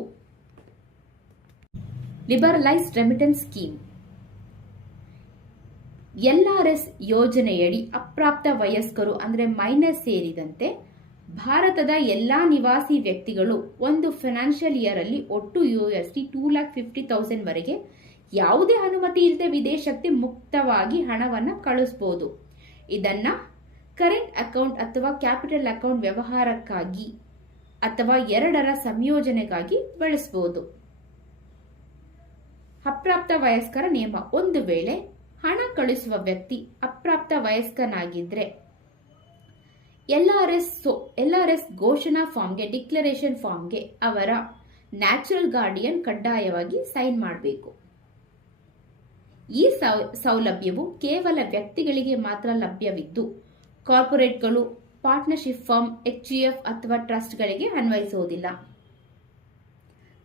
ಲಿಬರಲೈಸ್ಡ್ ರೆಮಿಟೆನ್ಸ್ ಸ್ಕೀಮ್ LRS ಯೋಜನೆಯಡಿ ಅಪ್ರಾಪ್ತ ವಯಸ್ಕರು ಅಂದರೆ ಮೈನರ್ ಸೇರಿದಂತೆ ಭಾರತದ ಎಲ್ಲಾ ನಿವಾಸಿ ವ್ಯಕ್ತಿಗಳು ಒಂದು ಫೈನಾನ್ಷಿಯಲ್ ಇಯರ್ ಅಲ್ಲಿ ಒಟ್ಟು $250,000 ವರೆಗೆ ಯಾವುದೇ ಅನುಮತಿ ಇಲ್ಲದೆ ವಿದೇಶಕ್ಕೆ ಮುಕ್ತವಾಗಿ ಹಣವನ್ನು ಕಳಿಸಬಹುದು. ಇದನ್ನ ಕರೆಂಟ್ ಅಕೌಂಟ್ ಅಥವಾ ಕ್ಯಾಪಿಟಲ್ ಅಕೌಂಟ್ ವ್ಯವಹಾರಕ್ಕಾಗಿ ಅಥವಾ ಎರಡರ ಸಂಯೋಜನೆಗಾಗಿ ಬಳಸಬಹುದು. ಅಪ್ರಾಪ್ತ ವಯಸ್ಕರ ನಿಯಮ: ಒಂದು ವೇಳೆ ಹಣ ಕಳಿಸುವ ವ್ಯಕ್ತಿ ಅಪ್ರಾಪ್ತ ವಯಸ್ಕನಾಗಿದ್ರೆ LRS ಘೋಷಣಾ ಫಾರ್ಮ್ಗೆ ಡಿಕ್ಲರೇಷನ್ ಫಾರ್ಮ್ಗೆ ಅವರ ನ್ಯಾಚುರಲ್ ಗಾರ್ಡಿಯನ್ ಕಡ್ಡಾಯವಾಗಿ ಸೈನ್ ಮಾಡಬೇಕು. ಈ ಸೌಲಭ್ಯವು ಕೇವಲ ವ್ಯಕ್ತಿಗಳಿಗೆ ಮಾತ್ರ ಲಭ್ಯವಿದ್ದು ಕಾರ್ಪೊರೇಟ್ಗಳು, ಪಾರ್ಟ್ನರ್ಶಿಪ್ ಫರ್ಮ್, HUF ಅಥವಾ ಟ್ರಸ್ಟ್ಗಳಿಗೆ ಅನ್ವಯಿಸುವುದಿಲ್ಲ.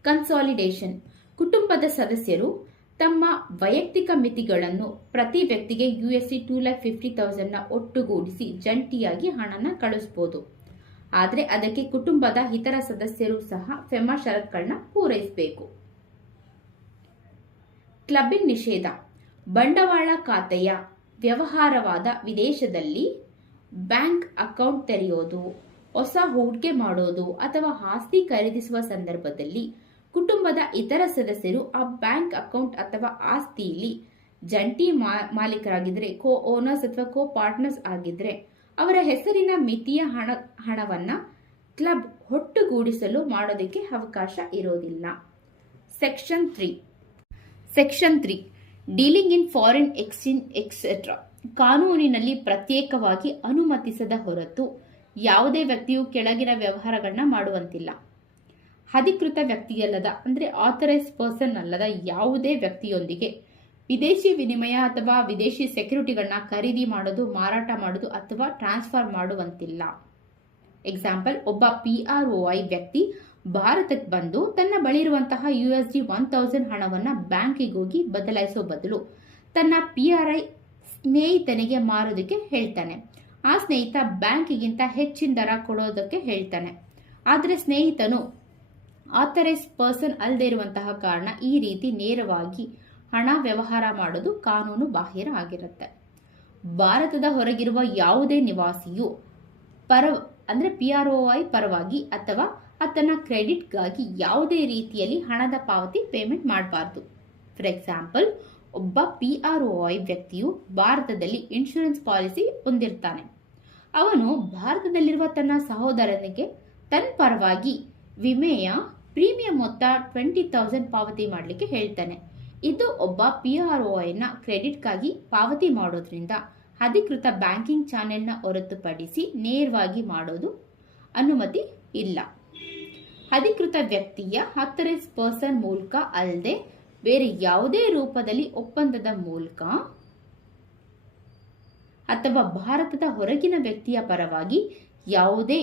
ಕನ್ಸಾಲಿಡೇಷನ್: ಕುಟುಂಬದ ಸದಸ್ಯರು ತಮ್ಮ ವೈಯಕ್ತಿಕ ಮಿತಿಗಳನ್ನು ಪ್ರತಿ ವ್ಯಕ್ತಿಗೆ $250,000 ಒಟ್ಟುಗೂಡಿಸಿ ಜಂಟಿಯಾಗಿ ಹಣನ ಕಳಿಸಬಹುದು. ಆದರೆ ಅದಕ್ಕೆ ಕುಟುಂಬದ ಇತರ ಸದಸ್ಯರು ಸಹ ಫೆಮಾ ಷರತ್ತುಗಳನ್ನ ಪೂರೈಸಬೇಕು. ಕ್ಲಬ್ಬಿಂಗ್ ನಿಷೇಧ: ಬಂಡವಾಳ ಖಾತೆಯ ವ್ಯವಹಾರವಾದ ವಿದೇಶದಲ್ಲಿ ಬ್ಯಾಂಕ್ ಅಕೌಂಟ್ ತೆರೆಯೋದು, ಹೊಸ ಹೂಡಿಕೆ ಮಾಡೋದು ಅಥವಾ ಆಸ್ತಿ ಖರೀದಿಸುವ ಸಂದರ್ಭದಲ್ಲಿ ಕುಟುಂಬದ ಇತರ ಸದಸ್ಯರು ಆ ಬ್ಯಾಂಕ್ ಅಕೌಂಟ್ ಅಥವಾ ಆಸ್ತಿಯಲ್ಲಿ ಜಂಟಿ ಮಾಲೀಕರಾಗಿದ್ದರೆ, ಕೋ ಓನರ್ಸ್ ಅಥವಾ ಕೋ ಪಾರ್ಟ್ನರ್ಸ್ ಆಗಿದ್ರೆ ಅವರ ಹೆಸರಿನ ಮಿತಿಯ ಹಣವನ್ನ ಕ್ಲಬ್ ಒಟ್ಟುಗೂಡಿಸಲು ಮಾಡೋದಕ್ಕೆ ಅವಕಾಶ ಇರೋದಿಲ್ಲ. ಸೆಕ್ಷನ್ 3 ಡೀಲಿಂಗ್ ಇನ್ ಫಾರಿನ್ ಎಕ್ಸ್ಚೇಂಜ್ ಎಕ್ಸೆಟ್ರಾ. ಕಾನೂನಿನಲ್ಲಿ ಪ್ರತ್ಯೇಕವಾಗಿ ಅನುಮತಿಸದ ಹೊರತು ಯಾವುದೇ ವ್ಯಕ್ತಿಯು ಕೆಳಗಿನ ವ್ಯವಹಾರಗಳನ್ನ ಮಾಡುವಂತಿಲ್ಲ. ಅಧಿಕೃತ ವ್ಯಕ್ತಿಯಲ್ಲದ ಅಂದರೆ ಆಥರೈಸ್ಡ್ ಪರ್ಸನ್ ಅಲ್ಲದ ಯಾವುದೇ ವ್ಯಕ್ತಿಯೊಂದಿಗೆ ವಿದೇಶಿ ವಿನಿಮಯ ಅಥವಾ ವಿದೇಶಿ ಸೆಕ್ಯೂರಿಟಿಗಳನ್ನ ಖರೀದಿ ಮಾಡೋದು, ಮಾರಾಟ ಮಾಡೋದು ಅಥವಾ ಟ್ರಾನ್ಸ್ಫರ್ ಮಾಡುವಂತಿಲ್ಲ. ಎಕ್ಸಾಂಪಲ್: ಒಬ್ಬ PROI ವ್ಯಕ್ತಿ ಭಾರತಕ್ಕೆ ಬಂದು ತನ್ನ ಬಳಿ ಇರುವಂತಹ $1,000 ಹಣವನ್ನು ಬ್ಯಾಂಕಿಗೆ ಹೋಗಿ ಬದಲಾಯಿಸೋ ಬದಲು ತನ್ನ PRI ಸ್ನೇಹಿತನಿಗೆ ಮಾರೋದಕ್ಕೆ ಹೇಳ್ತಾನೆ. ಆ ಸ್ನೇಹಿತ ಬ್ಯಾಂಕಿಗಿಂತ ಹೆಚ್ಚಿನ ದರ ಕೊಡೋದಕ್ಕೆ ಹೇಳ್ತಾನೆ. ಆದರೆ ಸ್ನೇಹಿತನು ಆಥರೈಸ್ಡ್ ಪರ್ಸನ್ ಅಲ್ಲದೆ ಇರುವಂತಹ ಕಾರಣ ಈ ರೀತಿ ನೇರವಾಗಿ ಹಣ ವ್ಯವಹಾರ ಮಾಡೋದು ಕಾನೂನು ಬಾಹಿರ ಆಗಿರುತ್ತೆ. ಭಾರತದ ಹೊರಗಿರುವ ಯಾವುದೇ ನಿವಾಸಿಯು PROI ಪರವಾಗಿ ಅಥವಾ ಆತನ ಕ್ರೆಡಿಟ್ಗಾಗಿ ಯಾವುದೇ ರೀತಿಯಲ್ಲಿ ಹಣದ ಪಾವತಿ ಪೇಮೆಂಟ್ ಮಾಡಬಾರ್ದು. ಫಾರ್ ಎಕ್ಸಾಂಪಲ್, ಒಬ್ಬ PROI ವ್ಯಕ್ತಿಯು ಭಾರತದಲ್ಲಿ ಇನ್ಶೂರೆನ್ಸ್ ಪಾಲಿಸಿ ಹೊಂದಿರ್ತಾನೆ. ಅವನು ಭಾರತದಲ್ಲಿರುವ ತನ್ನ ಸಹೋದರನಿಗೆ ತನ್ನ ಪರವಾಗಿ ವಿಮೆಯ ಪ್ರೀಮಿಯಂ ಮೊತ್ತ $20,000 ಪಾವತಿ ಮಾಡಲಿಕ್ಕೆ ಹೇಳ್ತಾನೆ. ಇದು ಒಬ್ಬ PROIನ ಕ್ರೆಡಿಟ್ಗಾಗಿ ಪಾವತಿ ಮಾಡೋದ್ರಿಂದ ಅಧಿಕೃತ ಬ್ಯಾಂಕಿಂಗ್ ಚಾನೆಲ್ನ ಹೊರತುಪಡಿಸಿ ನೇರವಾಗಿ ಮಾಡೋದು ಅನುಮತಿ ಇಲ್ಲ. ಅಧಿಕೃತ ವ್ಯಕ್ತಿಯ ಆಥರೈಸ್ಡ್ ಪರ್ಸನ್ ಮೂಲಕ ಅಲ್ಲದೆ ಬೇರೆ ಯಾವುದೇ ರೂಪದಲ್ಲಿ ಒಪ್ಪಂದದ ಮೂಲಕ ಅಥವಾ ಭಾರತದ ಹೊರಗಿನ ವ್ಯಕ್ತಿಯ ಪರವಾಗಿ ಯಾವುದೇ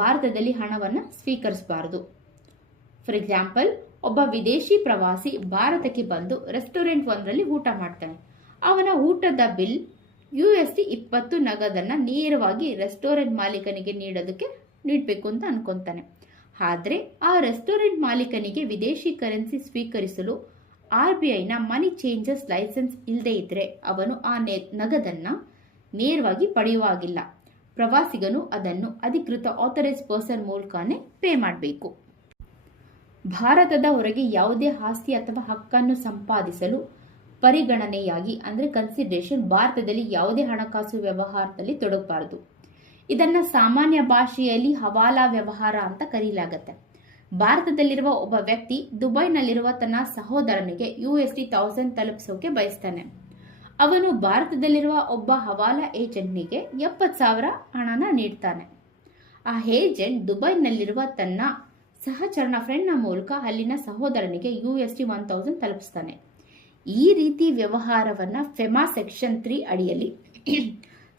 ಭಾರತದಲ್ಲಿ ಹಣವನ್ನು ಸ್ವೀಕರಿಸಬಾರದು. ಫಾರ್ ಎಕ್ಸಾಂಪಲ್, ಒಬ್ಬ ವಿದೇಶಿ ಪ್ರವಾಸಿ ಭಾರತಕ್ಕೆ ಬಂದು ರೆಸ್ಟೋರೆಂಟ್ ಒಂದರಲ್ಲಿ ಊಟ ಮಾಡ್ತಾನೆ. ಅವನ ಊಟದ ಬಿಲ್ $20 ನಗದನ್ನು ನೇರವಾಗಿ ರೆಸ್ಟೋರೆಂಟ್ ಮಾಲೀಕನಿಗೆ ನೀಡಬೇಕು ಅಂತ ಅನ್ಕೊಂತಾನೆ. ಆದರೆ ಆ ರೆಸ್ಟೋರೆಂಟ್ ಮಾಲೀಕನಿಗೆ ವಿದೇಶಿ ಕರೆನ್ಸಿ ಸ್ವೀಕರಿಸಲು RBIನ ಮನಿ ಚೇಂಜರ್ಸ್ ಲೈಸೆನ್ಸ್ ಇಲ್ಲದೆ ಇದ್ರೆ ಅವನು ಆ ನಗದನ್ನು ನೇರವಾಗಿ ಪಡೆಯುವಾಗಿಲ್ಲ. ಪ್ರವಾಸಿಗನು ಅದನ್ನು ಅಧಿಕೃತ ಆಥರೈಸ್ಡ್ ಪರ್ಸನ್ ಮೂಲಕನೇ ಪೇ ಮಾಡಬೇಕು. ಭಾರತದ ಹೊರಗೆ ಯಾವುದೇ ಆಸ್ತಿ ಅಥವಾ ಹಕ್ಕನ್ನು ಸಂಪಾದಿಸಲು ಪರಿಗಣನೆಯಾಗಿ ಅಂದರೆ ಕನ್ಸಿಡರೇಷನ್ ಭಾರತದಲ್ಲಿ ಯಾವುದೇ ಹಣಕಾಸು ವ್ಯವಹಾರದಲ್ಲಿ ತೊಡಗಬಾರದು. ಇದನ್ನ ಸಾಮಾನ್ಯ ಭಾಷೆಯಲ್ಲಿ ಹವಾಲಾ ವ್ಯವಹಾರ ಅಂತ ಕರೆಯಲಾಗುತ್ತೆ. ಭಾರತದಲ್ಲಿರುವ ಒಬ್ಬ ವ್ಯಕ್ತಿ ದುಬೈನಲ್ಲಿರುವ ತನ್ನ ಸಹೋದರನಿಗೆ $1,000 ತಲುಪಿಸೋಕೆ ಬಯಸ್ತಾನೆ. ಅವನು ಭಾರತದಲ್ಲಿರುವ ಒಬ್ಬ ಹವಾಲಾ ಏಜೆಂಟ್ನಿಗೆ 70,000 ಹಣನ ನೀಡ್ತಾನೆ. ಆ ಏಜೆಂಟ್ ದುಬೈನಲ್ಲಿರುವ ತನ್ನ ಸಹಚರನ ಫ್ರೆಂಡ್ನ ಮೂಲಕ ಅಲ್ಲಿನ ಸಹೋದರನಿಗೆ USD 1,000 ತಲುಪಿಸ್ತಾನೆ. ಈ ರೀತಿ ವ್ಯವಹಾರವನ್ನು ಫೆಮಾ ಸೆಕ್ಷನ್ 3 ಅಡಿಯಲ್ಲಿ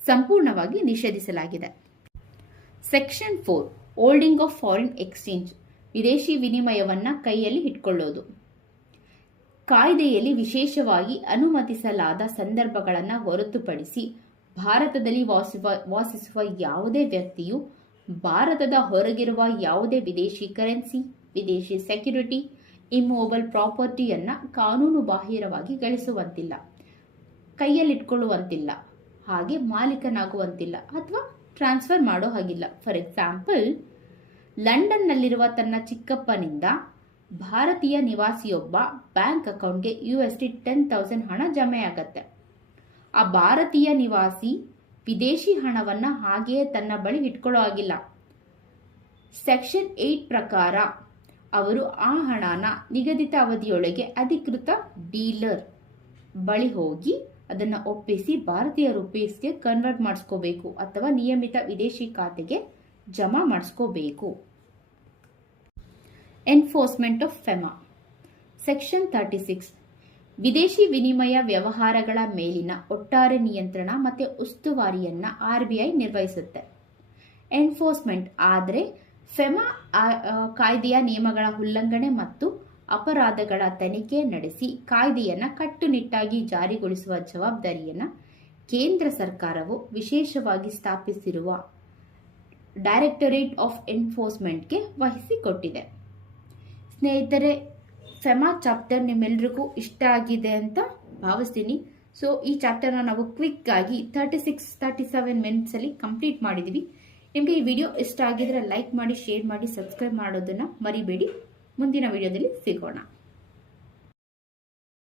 ಸಂಪೂರ್ಣವಾಗಿ ನಿಷೇಧಿಸಲಾಗಿದೆ. Section 4 holding of foreign exchange, ವಿದೇಶಿ ವಿನಿಮಯವನ್ನು ಕೈಯಲ್ಲಿ ಇಟ್ಕೊಳ್ಳೋದು. ಕಾಯ್ದೆಯಲ್ಲಿ ವಿಶೇಷವಾಗಿ ಅನುಮತಿಸಲಾದ ಸಂದರ್ಭಗಳನ್ನು ಹೊರತುಪಡಿಸಿ ಭಾರತದಲ್ಲಿ ವಾಸಿಸುವ ಯಾವುದೇ ವ್ಯಕ್ತಿಯು ಭಾರತದ ಹೊರಗಿರುವ ಯಾವುದೇ ವಿದೇಶಿ ಕರೆನ್ಸಿ, ವಿದೇಶಿ ಸೆಕ್ಯುರಿಟಿ, ಇಮ್ಮೂವಬಲ್ ಪ್ರಾಪರ್ಟಿಯನ್ನು ಕಾನೂನು ಬಾಹಿರವಾಗಿ ಗಳಿಸುವಂತಿಲ್ಲ, ಕೈಯಲ್ಲಿಟ್ಕೊಳ್ಳುವಂತಿಲ್ಲ, ಹಾಗೆ ಮಾಲೀಕನಾಗುವಂತಿಲ್ಲ ಅಥವಾ ಟ್ರಾನ್ಸ್ಫರ್ ಮಾಡೋ ಹಾಗಿಲ್ಲ. ಫಾರ್ ಎಕ್ಸಾಂಪಲ್, ಲಂಡನ್ನಲ್ಲಿರುವ ತನ್ನ ಚಿಕ್ಕಪ್ಪನಿಂದ ಭಾರತೀಯ ನಿವಾಸಿಯೊಬ್ಬ ಬ್ಯಾಂಕ್ ಅಕೌಂಟ್ಗೆ USD 10,000 ಹಣ ಜಮೆಯಾಗತ್ತೆ. ಆ ಭಾರತೀಯ ನಿವಾಸಿ ವಿದೇಶಿ ಹಣವನ್ನು ಹಾಗೆಯೇ ತನ್ನ ಬಳಿ ಇಟ್ಕೊಳ್ಳೋ ಹಾಗಿಲ್ಲ. ಸೆಕ್ಷನ್ 8 ಪ್ರಕಾರ ಅವರು ಆ ಹಣನ ನಿಗದಿತ ಅವಧಿಯೊಳಗೆ ಅಧಿಕೃತ ಡೀಲರ್ ಬಳಿ ಹೋಗಿ ಅದನ್ನು ಒಪ್ಪಿಸಿ ಭಾರತೀಯ ರುಪೀಸ್ಗೆ ಕನ್ವರ್ಟ್ ಮಾಡಿಸ್ಕೋಬೇಕು ಅಥವಾ ನಿಯಮಿತ ವಿದೇಶಿ ಖಾತೆಗೆ ಜಮಾ ಮಾಡಿಸ್ಕೋಬೇಕು. Enforcement of FEMA. ಸೆಕ್ಷನ್ 36 ವಿದೇಶಿ ವಿನಿಮಯ ವ್ಯವಹಾರಗಳ ಮೇಲಿನ ಒಟ್ಟಾರೆ ನಿಯಂತ್ರಣ ಮತ್ತು ಉಸ್ತುವಾರಿಯನ್ನು RBI ನಿರ್ವಹಿಸುತ್ತೆ. ಎನ್ಫೋರ್ಸ್ಮೆಂಟ್ ಆದರೆ ಫೆಮಾ ಕಾಯ್ದೆಯ ನಿಯಮಗಳ ಉಲ್ಲಂಘನೆ ಮತ್ತು ಅಪರಾಧಗಳ ತನಿಖೆ ನಡೆಸಿ ಕಾಯ್ದೆಯನ್ನು ಕಟ್ಟುನಿಟ್ಟಾಗಿ ಜಾರಿಗೊಳಿಸುವ ಜವಾಬ್ದಾರಿಯನ್ನು ಕೇಂದ್ರ ಸರ್ಕಾರವು ವಿಶೇಷವಾಗಿ ಸ್ಥಾಪಿಸಿರುವ ಡೈರೆಕ್ಟರೇಟ್ ಆಫ್ ಎನ್ಫೋರ್ಸ್ಮೆಂಟ್ಗೆ ವಹಿಸಿಕೊಟ್ಟಿದೆ. ಸ್ನೇಹಿತರೆ, ಫೆಮಾ ಚಾಪ್ಟರ್ ನಿಮ್ಮೆಲ್ರಿಗೂ ಇಷ್ಟ ಆಗಿದೆ ಅಂತ ಭಾವಿಸ್ತೀನಿ. ಸೊ ಈ ಚಾಪ್ಟರ್ನ ನಾವು ಕ್ವಿಕ್ ಆಗಿ 36-37 ಮಿನಿಟ್ಸಲ್ಲಿ ಕಂಪ್ಲೀಟ್ ಮಾಡಿದ್ದೀವಿ. ನಿಮಗೆ ಈ ವಿಡಿಯೋ ಇಷ್ಟ ಆಗಿದ್ರೆ ಲೈಕ್ ಮಾಡಿ, ಶೇರ್ ಮಾಡಿ, ಸಬ್ಸ್ಕ್ರೈಬ್ ಮಾಡೋದನ್ನು ಮರಿಬೇಡಿ. ಮುಂದಿನ ವಿಡಿಯೋದಲ್ಲಿ ಸಿಗೋಣ.